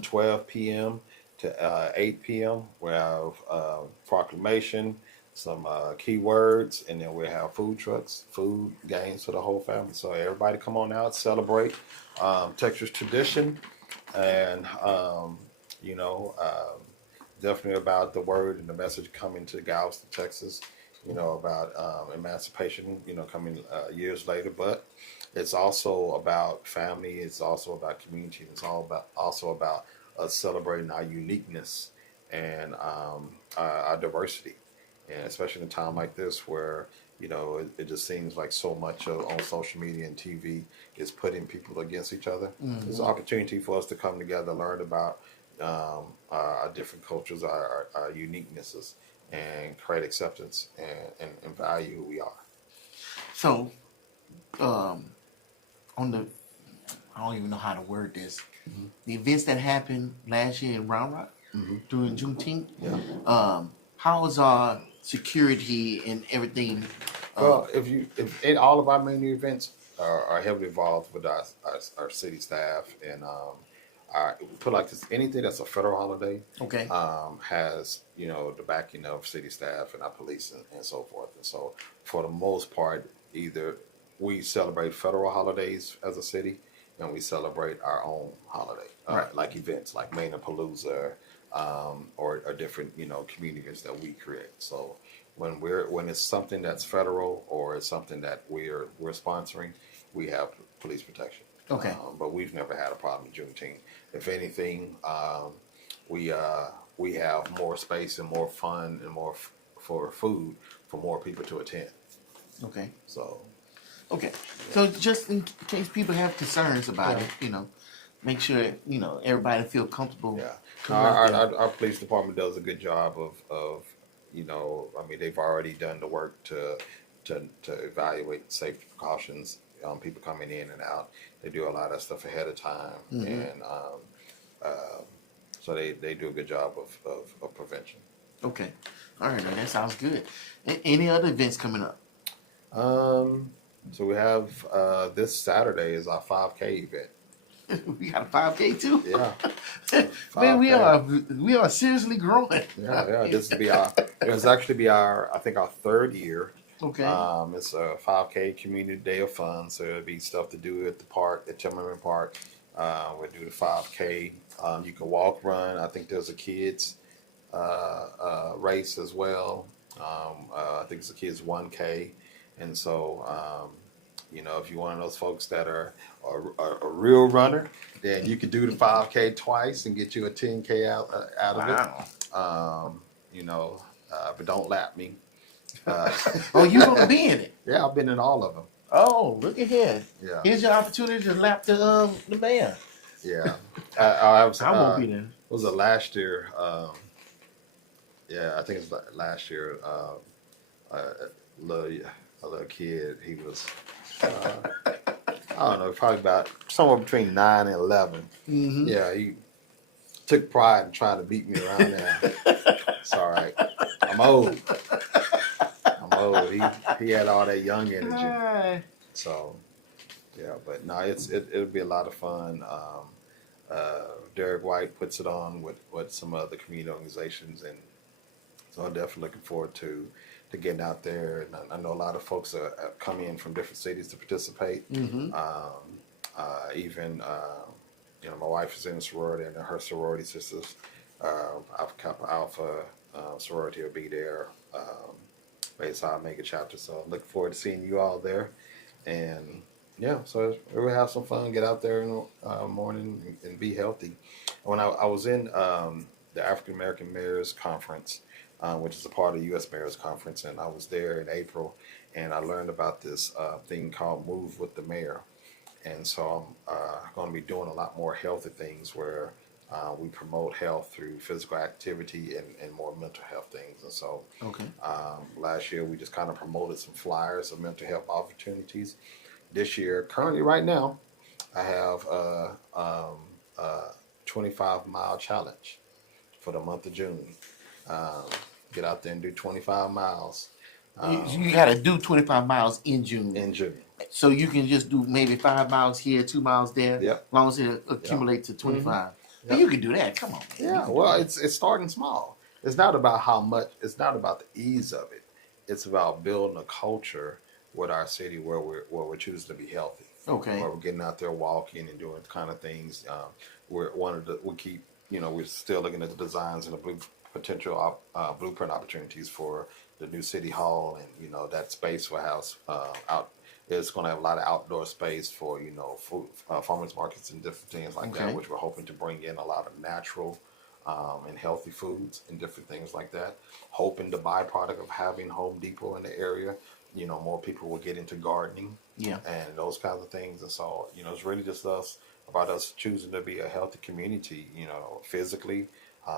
12 p.m. to 8 p.m. We have proclamation, some keywords, and then we have food trucks, food games for the whole family. So everybody come on out, celebrate Texas tradition, and you know, definitely about the word and the message coming to Galveston, Texas. You know, about emancipation. You know, coming years later, but it's also about family. It's also about community. It's also about us celebrating our uniqueness and our diversity, and especially in a time like this where you know it just seems like so much on social media and TV is putting people against each other. There's an opportunity for us to come together, learn about our different cultures, our uniquenesses, and create acceptance and value who we are. So, on the, I don't even know how to word this. The events that happened last year in Round Rock during Juneteenth. Yeah. How is our security and everything? Well, if in all of our main events are heavily involved with our city staff and our put like this, anything that's a federal holiday, Okay. has you know the backing of city staff and our police and so forth. And so for the most part, either we celebrate federal holidays as a city, and we celebrate our own holiday, Right. like events like Manor Palooza, or different you know community events that we create. So when it's something that's federal or it's something that we're sponsoring, we have police protection. Okay. But we've never had a problem with Juneteenth. If anything, we have more space and more fun and more for food for more people to attend. Okay. So Okay. So just in case people have concerns about it, you know, make sure you know everybody feel comfortable. yeah, correct. our police department does a good job of you know I mean they've already done the work to evaluate safety precautions. People coming in and out, they do a lot of stuff ahead of time, and so they do a good job of prevention. Okay. All right, man. That sounds good. Any other events coming up? So we have this Saturday is our 5K event. We got a 5K too. Yeah, Man, 5K. we are seriously growing. Yeah. This will be it'll actually be I think our 3rd year. Okay. It's a 5K community day of fun, so it'll be stuff to do at the park, at Timmerman Park. We'll do the 5K. You can walk, run. I think there's a kids race as well. I think it's the kids 1K, and so if you're one of those folks that are a real runner, then you could do the 5K twice and get you a 10K out of Wow. it. But don't lap me. Uh, Oh, you gonna be in it? yeah, I've been in all of them. Oh, look at here. Yeah, Here's your opportunity to lap the man. yeah. I was. I won't be there. Was it last year? Yeah, I think it's last year. A little kid. He was, I don't know, probably about somewhere between 9 and 11. Mm-hmm. Yeah, he took pride in trying to beat me around there. It's all right. I'm old. He had all that young energy. So, yeah, but no, it'll be a lot of fun. Derek White puts it on with some other community organizations, and so I'm definitely looking forward to getting out there. And I know a lot of folks are coming in from different cities to participate. Mm-hmm. Even my wife is in a sorority, and her sorority sisters, Alpha Kappa Alpha sorority will be there. Bayside Mega Chapter. So I'm looking forward to seeing you all there. And yeah, so we'll have some fun, get out there in the morning and be healthy. When I was in the African American Mayors Conference, which is a part of the U.S. Mayors Conference, and I was there in April, and I learned about this thing called Move with the Mayor. And so I'm going to be doing a lot more healthy things where we promote health through physical activity and more mental health things. And so Okay. last year we just kind of promoted some flyers of mental health opportunities. This year, currently right now, I have a 25-mile challenge for the month of June. Get out there and do 25 miles. You got to do 25 miles in June. In June. So you can just do maybe 5 miles here, 2 miles there. Yep. As long as it accumulates to 25. Mm-hmm. But you can do that. Come on, man. Yeah, well, it's starting small. It's not about how much. It's not about the ease of it. It's about building a culture with our city where we're choosing to be healthy. Okay. Where we're getting out there walking and doing kind of things. We're still looking at the designs and the potential blueprint opportunities for the new city hall, and that space will have out. It's going to have a lot of outdoor space for food, farmers markets and different things like that, which we're hoping to bring in a lot of natural and healthy foods and different things like that. Hoping the byproduct of having Home Depot in the area, more people will get into gardening, and those kinds of things. And so it's really just about us choosing to be a healthy community, physically,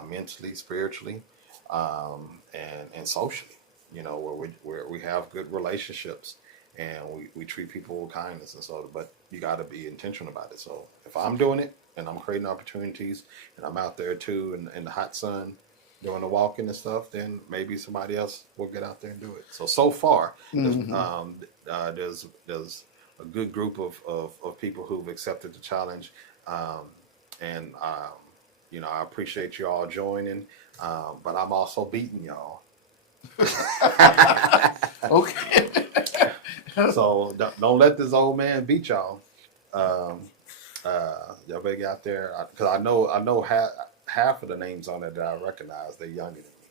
mentally, spiritually, and socially. Where we have good relationships. And we treat people with kindness, and so, but you got to be intentional about it. So if I'm doing it and I'm creating opportunities, and I'm out there too in the hot sun doing the walking and stuff, then maybe somebody else will get out there and do it. So far, there's a good group of people who've accepted the challenge, and I appreciate you all joining, but I'm also beating y'all. Okay. So don't let this old man beat y'all. Y'all better get out there, because I know half of the names on there that I recognize. They're younger than me.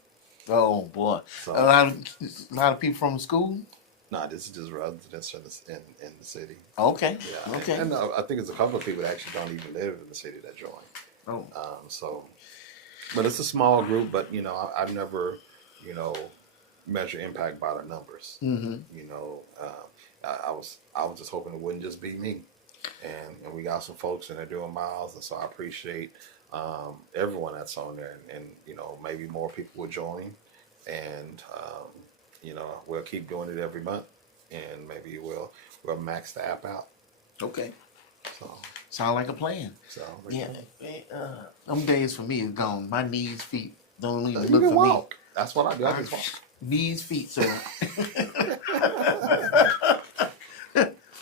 Oh boy, So, a lot of people from the school. nah, this is just residents in the city. Okay. Yeah. Okay. And I think there's a couple of people that actually don't even live in the city that join. Oh. But it's a small group. But I've never measure impact by the numbers. Mm-hmm. I was just hoping it wouldn't just be me, and we got some folks and they're doing miles, and so I appreciate everyone that's on there, and maybe more people will join, and we'll keep doing it every month, and maybe we'll max the app out. Okay. So Sound like a plan. so Yeah. Them days for me is gone. My knees, feet don't even you look can for walk. That's what I do. I just walk. me. Knees, feet, sir.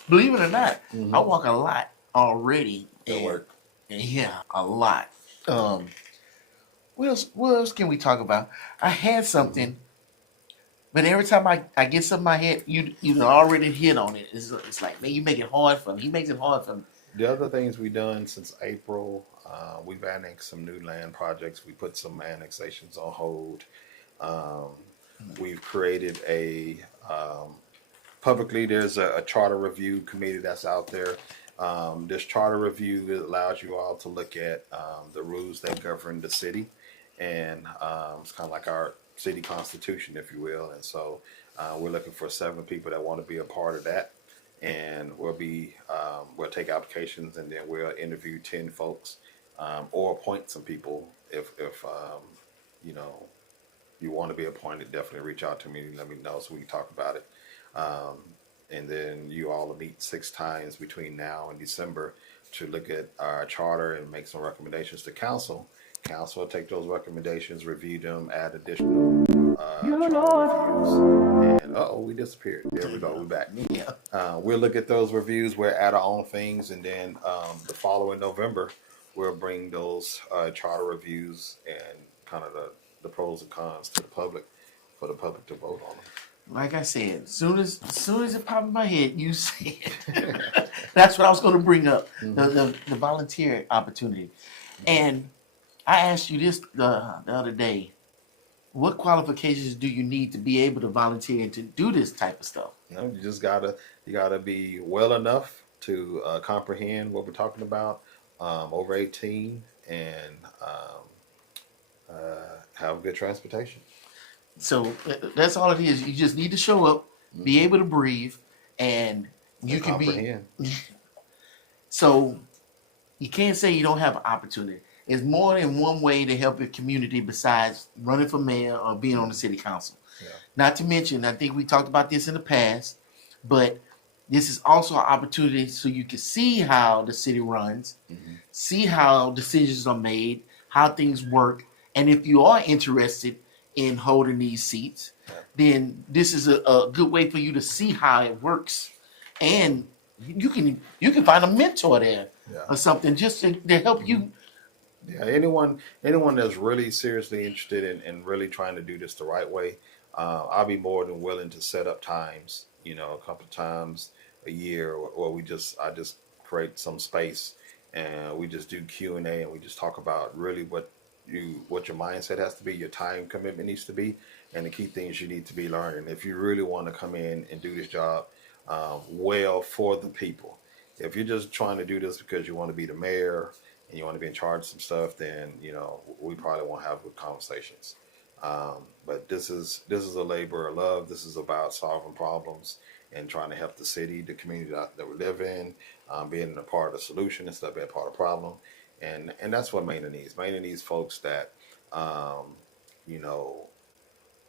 Believe it or not, I walk a lot already. Good work. And yeah, a lot. What else can we talk about? I had something, but every time I get something in my head, you already hit on it. It's like, man, you make it hard for me. He makes it hard for me. The other things we've done since April, We've annexed some new land projects. We put some annexations on hold. Um, we've created publicly, there's a charter review committee that's out there. This charter review allows you all to look at the rules that govern the city, and it's kind of like our city constitution, if you will. And so we're looking for 7 people that want to be a part of that, and we'll take applications, and then we'll interview 10 folks, or appoint some people if you know you want to be appointed. Definitely reach out to me, let me know so we can talk about it. Um, and then you all will meet 6 times between now and December to look at our charter and make some recommendations to council. Council will take those recommendations, review them, add additional charter reviews. And we disappeared. There we go. We're back. Yeah. We'll look at those reviews. We'll add our own things, and then the following November, we'll bring those charter reviews and kind of the pros and cons to the public for the public to vote on them. Like I said, soon as it popped in my head, you said that's what I was going to bring up, the volunteer opportunity. And I asked you this the other day. What qualifications do you need to be able to volunteer and to do this type of stuff? You just gotta be well enough to comprehend what we're talking about, over 18, and have good transportation. So that's all it is. You just need to show up, be able to breathe, and you can comprehend. So you can't say you don't have an opportunity. There's more than one way to help your community besides running for mayor or being on the city council. Yeah. Not to mention, I think we talked about this in the past, but this is also an opportunity so you can see how the city runs, see how decisions are made, how things work, and if you are interested in holding these seats, then this is a good way for you to see how it works, and you can find a mentor there or something just to help you. Yeah, anyone that's really seriously interested in really trying to do this the right way, I'll be more than willing to set up times, a couple of times a year, or I just create some space and we just do Q&A, and we just talk about really what your mindset has to be, your time commitment needs to be, and the key things you need to be learning if you really want to come in and do this job well for the people. If you're just trying to do this because you want to be the mayor and you want to be in charge of some stuff, then we probably won't have good conversations. But this is a labor of love. This is about solving problems and trying to help the city, the community that we live in, being a part of the solution instead of being a part of the problem. And that's what Manor needs. Manor needs folks that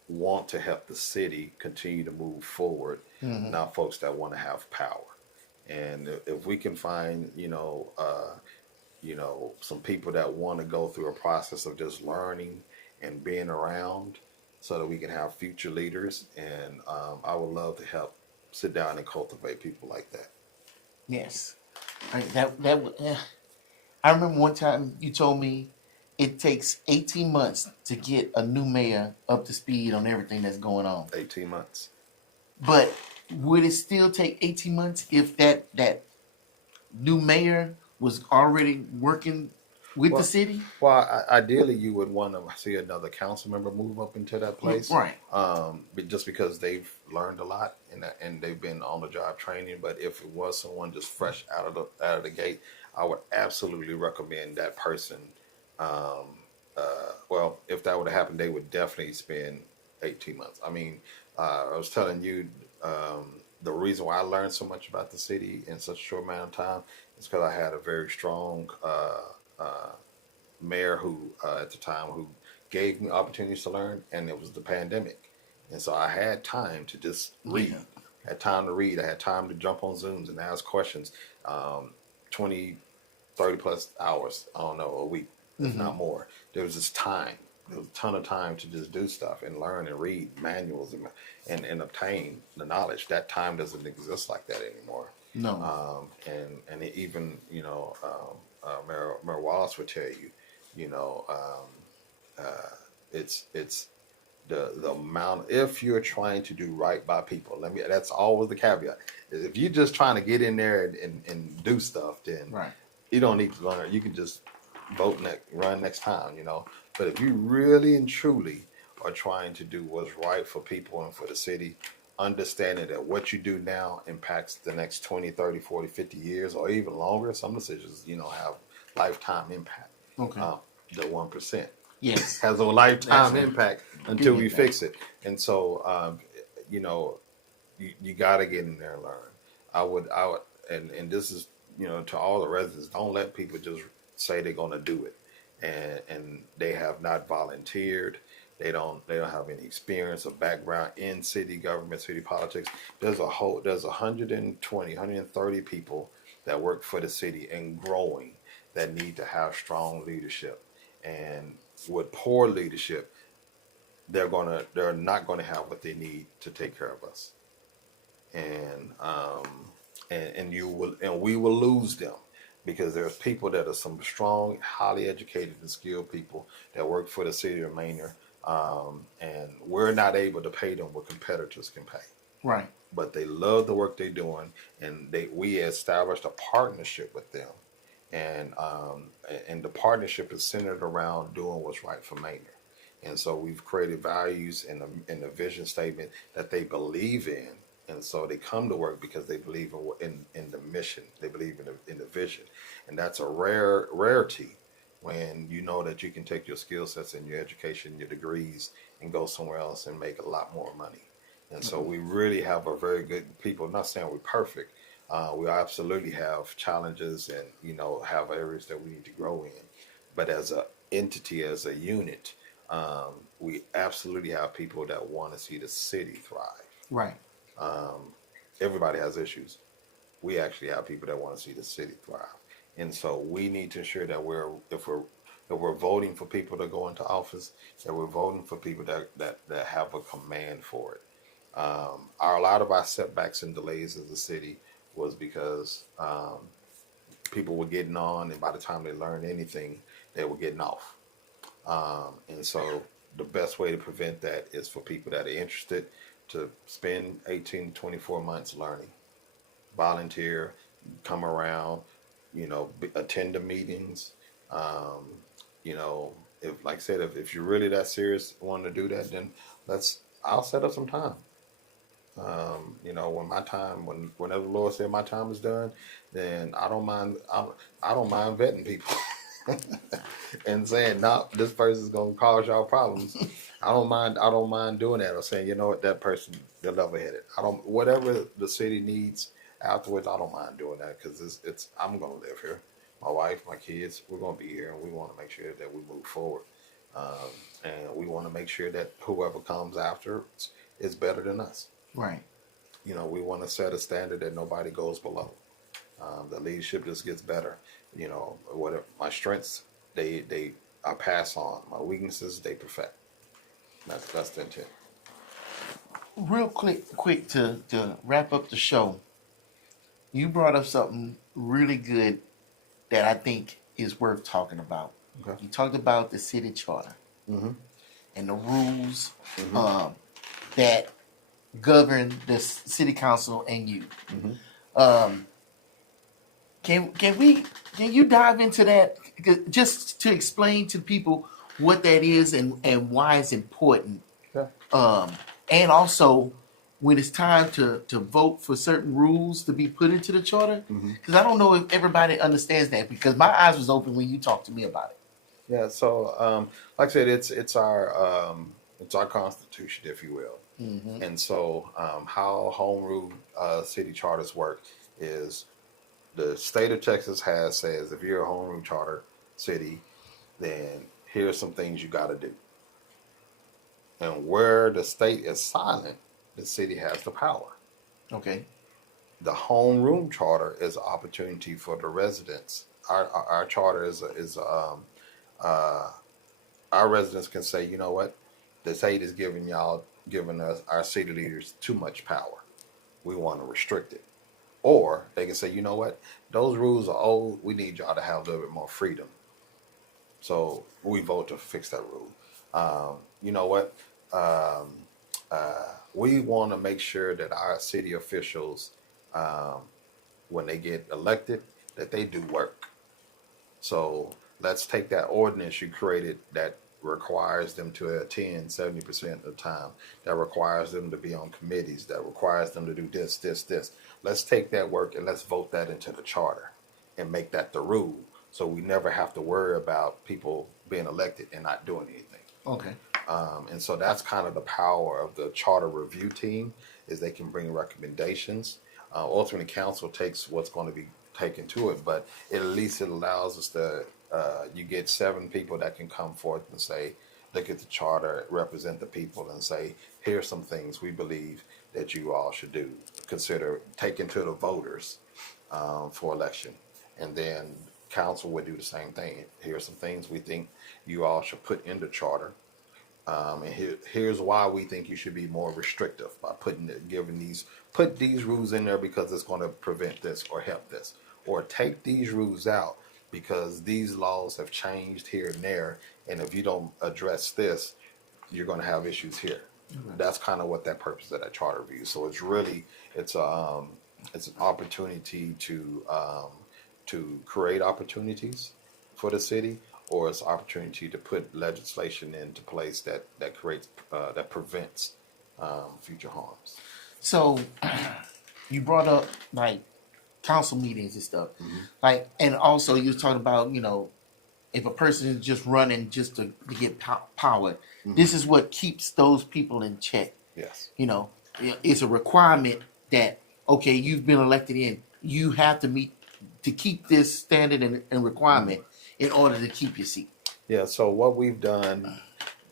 want to help the city continue to move forward, not folks that want to have power. And if we can find some people that want to go through a process of just learning and being around so that we can have future leaders. And I would love to help sit down and cultivate people like that. Yes. I remember one time you told me it takes 18 months to get a new mayor up to speed on everything that's going on. 18 months. But would it still take 18 months if that new mayor was already working with the city? Well, ideally, you would want to see another council member move up into that place, right? But just because they've learned a lot and they've been on the job training. But if it was someone just fresh out of the gate, I would absolutely recommend that person. Well, if that would have happened, they would definitely spend 18 months. I mean, I was telling you, the reason why I learned so much about the city in such a short amount of time is because I had a very strong mayor who, at the time, who gave me opportunities to learn, and it was the pandemic. And so I had time to just read. Yeah. I had time to read. I had time to jump on Zooms and ask questions. 20, 30 plus hours, I don't know, a week, if not more. There was just time. There was a ton of time to just do stuff and learn and read manuals and obtain the knowledge. That time doesn't exist like that anymore. No. And even, Mayor Wallace would tell you, it's the amount, if you're trying to do right by people, that's always the caveat. If you're just trying to get in there and do stuff, then right. you don't need to learn. You can just run next time, you know. But if you really and truly are trying to do what's right for people and for the city, understanding that what you do now impacts the next 20, 30, 40, 50 years or even longer. Some decisions, you know, have lifetime impact. Okay. The 1% Yes. has a lifetime That's a impact until we impact. fix it. And so, you know, you got to get in there and learn. I would, and this is, you know, to all the residents, don't let people just say they're going to do it, and they have not volunteered. They don't have any experience or background in city government, city politics. There's 120, 130 people that work for the city and growing that need to have strong leadership. And with poor leadership, they're not gonna have what they need to take care of us, and we will lose them because there's people that are some strong, highly educated and skilled people that work for the city of Manor, and we're not able to pay them what competitors can pay. Right. But they love the work they're doing, and we established a partnership with them, and the partnership is centered around doing what's right for Manor. And so we've created values in the vision statement that they believe in, and so they come to work because they believe in the mission. They believe in the vision, and that's a rarity when you know that you can take your skill sets and your education, your degrees, and go somewhere else and make a lot more money. And so we really have a very good people. I'm not saying we're perfect. We absolutely have challenges and, you know, have areas that we need to grow in. But as a entity, as a unit, we absolutely have people that want to see the city thrive. Right. Everybody has issues. We actually have people that want to see the city thrive, and so we need to ensure that if we're voting for people to go into office, that we're voting for people that have a command for it. A lot of our setbacks and delays as a city was because people were getting on, and by the time they learned anything, they were getting off. And so the best way to prevent that is for people that are interested to spend 18 to 24 months learning, volunteer, come around, you know, attend the meetings. Um, you know, if like I said, if you're really that serious, wanting to do that, then I'll set up some time. You know, whenever the Lord said my time is done, then I don't mind. I don't mind vetting people and saying, "No, this person's gonna cause y'all problems." I don't mind doing that or saying, "You know what, that person, they're level-headed." I don't. Whatever the city needs afterwards, I don't mind doing that because it's. I'm gonna live here. My wife, my kids, we're gonna be here, and we want to make sure that we move forward. And we want to make sure that whoever comes after is better than us. Right. You know, we want to set a standard that nobody goes below. The leadership just gets better. You know, whatever my strengths, they I pass on. My weaknesses, they perfect. That's the intent. Real quick to wrap up the show. You brought up something really good that I think is worth talking about. Okay. You talked about the city charter and the rules that govern the city council and you. Can you dive into that just to explain to people what that is and why it's important? Yeah. And also when it's time to vote for certain rules to be put into the charter, because I don't know if everybody understands that. Because my eyes was open when you talked to me about it. Yeah. So, like I said, it's our constitution, if you will. And so, how home rule city charters work is the state of Texas says if you're a home rule charter city, then here's some things you got to do. And where the state is silent, the city has the power. Okay. The home room charter is an opportunity for the residents. Our charter our residents can say, you know what, the state is giving us, our city leaders, too much power. We want to restrict it. Or they can say, you know what, those rules are old. We need y'all to have a little bit more freedom. So we vote to fix that rule. You know what? We want to make sure that our city officials, when they get elected, that they do work. So let's take that ordinance you created that requires them to attend 70% of the time, that requires them to be on committees, that requires them to do this. Let's take that work and let's vote that into the charter and make that the rule, so we never have to worry about people being elected and not doing anything. Okay. And so that's kind of the power of the charter review team, is they can bring recommendations. Ultimately, council takes what's going to be taken to it, but at least it allows us to, you get 7 people that can come forth and say, look at the charter, represent the people, and say, here's some things we believe that you all should do. Consider taking to the voters for election. And then council would do the same thing. Here's some things we think you all should put in the charter. And here's why we think you should be more restrictive by put these rules in there because it's going to prevent this or help this, or take these rules out because these laws have changed here and there, and if you don't address this, you're going to have issues here. That's kind of what that purpose of that charter review. So it's really it's an opportunity to create opportunities for the city, or it's an opportunity to put legislation into place that creates that prevents future harms. So you brought up like council meetings and stuff, like, and also you was talking about, you know, if a person is just running just to get power, this is what keeps those people in check. Yes. You know, it's a requirement that, okay, you've been elected in, you have to meet to keep this standard and requirement in order to keep your seat. Yeah. So what we've done,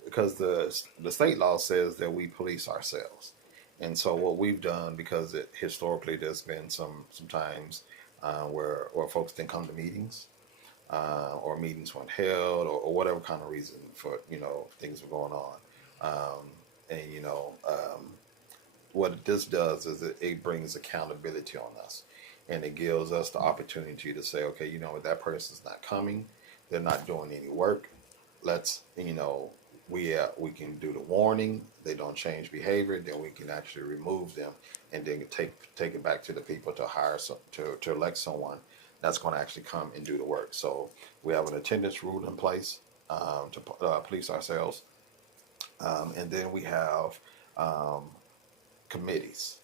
because the state law says that we police ourselves, and so what we've done, because historically there's been some times where folks didn't come to meetings, or meetings weren't held, or whatever kind of reason for, you know, things were going on, and you know, what this does is it brings accountability on us, and it gives us the opportunity to say, okay, you know what, that person's not coming, they're not doing any work. Let's, you know, we can do the warning. They don't change behavior, then we can actually remove them, and then take it back to the people to hire to elect someone that's going to actually come and do the work. So we have an attendance rule in place to police ourselves, and then we have committees,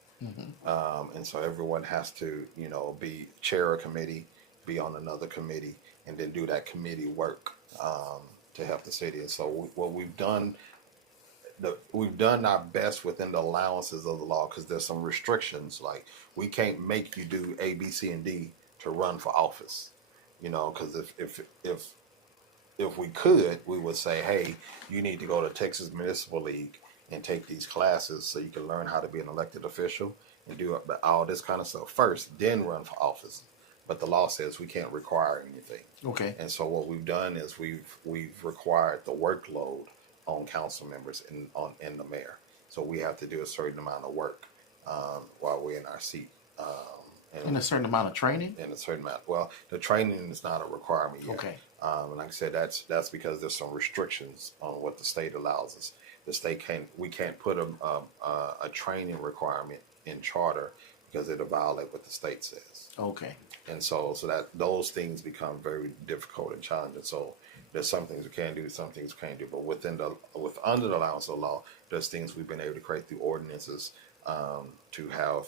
and so everyone has to, you know, chair a committee, be on another committee, and then do that committee work to help the city. And so what we've done our best within the allowances of the law, because there's some restrictions, like we can't make you do A, B, C, and D to run for office, you know, because if we could, we would say, hey, you need to go to Texas Municipal League and take these classes so you can learn how to be an elected official and do all this kind of stuff first, then run for office. But the law says we can't require anything. Okay. And so what we've done is we've required the workload on council members and the mayor. So we have to do a certain amount of work while we're in our seat. And a certain amount of training? And a certain amount. Well, the training is not a requirement yet. Okay. And like I said, that's because there's some restrictions on what the state allows us. The state we can't put a training requirement in charter because it'll violate what the state says. Okay. And so that those things become very difficult and challenging. So there's some things we can do, some things we can't do. But under the allowance of the law, there's things we've been able to create through ordinances to have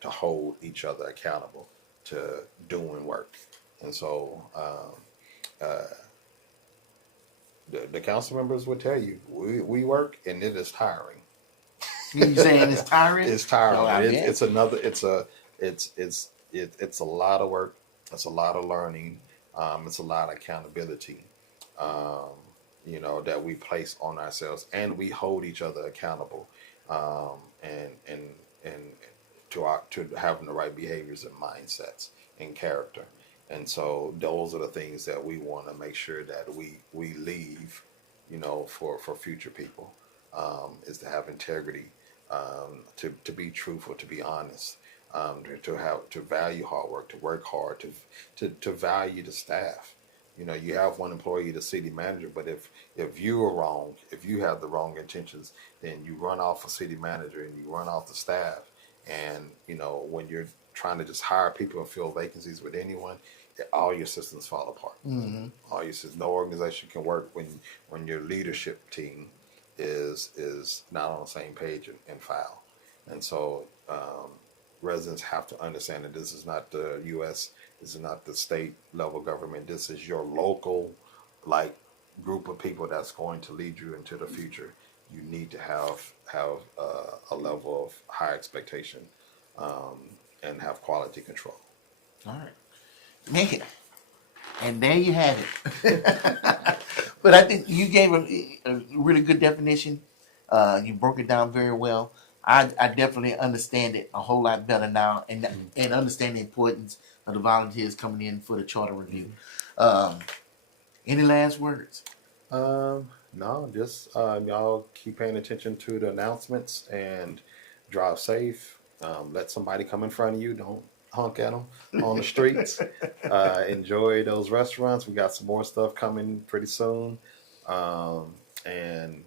to hold each other accountable to doing work. And so the council members will tell you we work and it is tiring. You saying it's tiring? It's tiring. Oh, it's a lot of work. It's a lot of learning. It's a lot of accountability, you know, that we place on ourselves, and we hold each other accountable, and to having the right behaviors and mindsets and character. And so those are the things that we want to make sure that we leave, you know, for future people, is to have integrity, to be truthful, to be honest, to value hard work, to work hard, to value the staff. You know, you have one employee, the city manager, but if you are wrong, if you have the wrong intentions, then you run off a city manager and you run off the staff. And, you know, when you're trying to just hire people and fill vacancies with anyone, all your systems fall apart. Mm-hmm. All your systems, no organization can work when your leadership team is not on the same page and file. And so residents have to understand that this is not the U.S. This is not the state level government. This is your local, like, group of people that's going to lead you into the future. You need to have a level of high expectation and have quality control. All right. Man, and there you have it. But I think you gave a really good definition. You broke it down very well. I definitely understand it a whole lot better now, and understand the importance of the volunteers coming in for the charter review. Any last words? No, just y'all keep paying attention to the announcements and drive safe. Let somebody come in front of you. Don't honk at them on the streets. Enjoy those restaurants. We got some more stuff coming pretty soon. And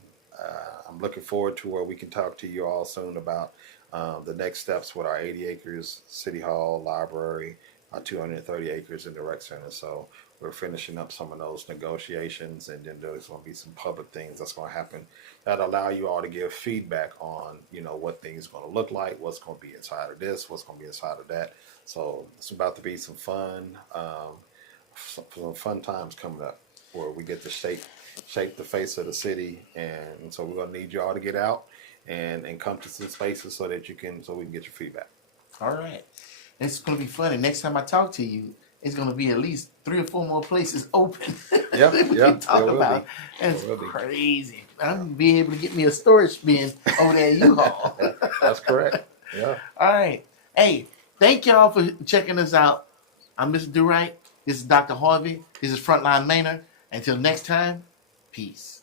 I'm looking forward to where we can talk to you all soon about the next steps with our 80 acres, City Hall, library, 230 acres in the rec center. So we're finishing up some of those negotiations, and then there's going to be some public things that's going to happen that allow you all to give feedback on, what things are going to look like, what's going to be inside of this, what's going to be inside of that. So it's about to be some fun times coming up where we get to shape the face of the city. And so we're going to need you all to get out and come to some spaces so we can get your feedback. All right. It's going to be fun. And next time I talk to you, it's going to be at least 3 or 4 more places open. Yeah, we can talk about. That's crazy. I'm going to be able to get me a storage bin over there at U-Haul. That's correct. Yeah. All right. Hey, thank y'all for checking us out. I'm Mr. Durite. This is Dr. Harvey. This is Frontline Manor. Until next time, peace.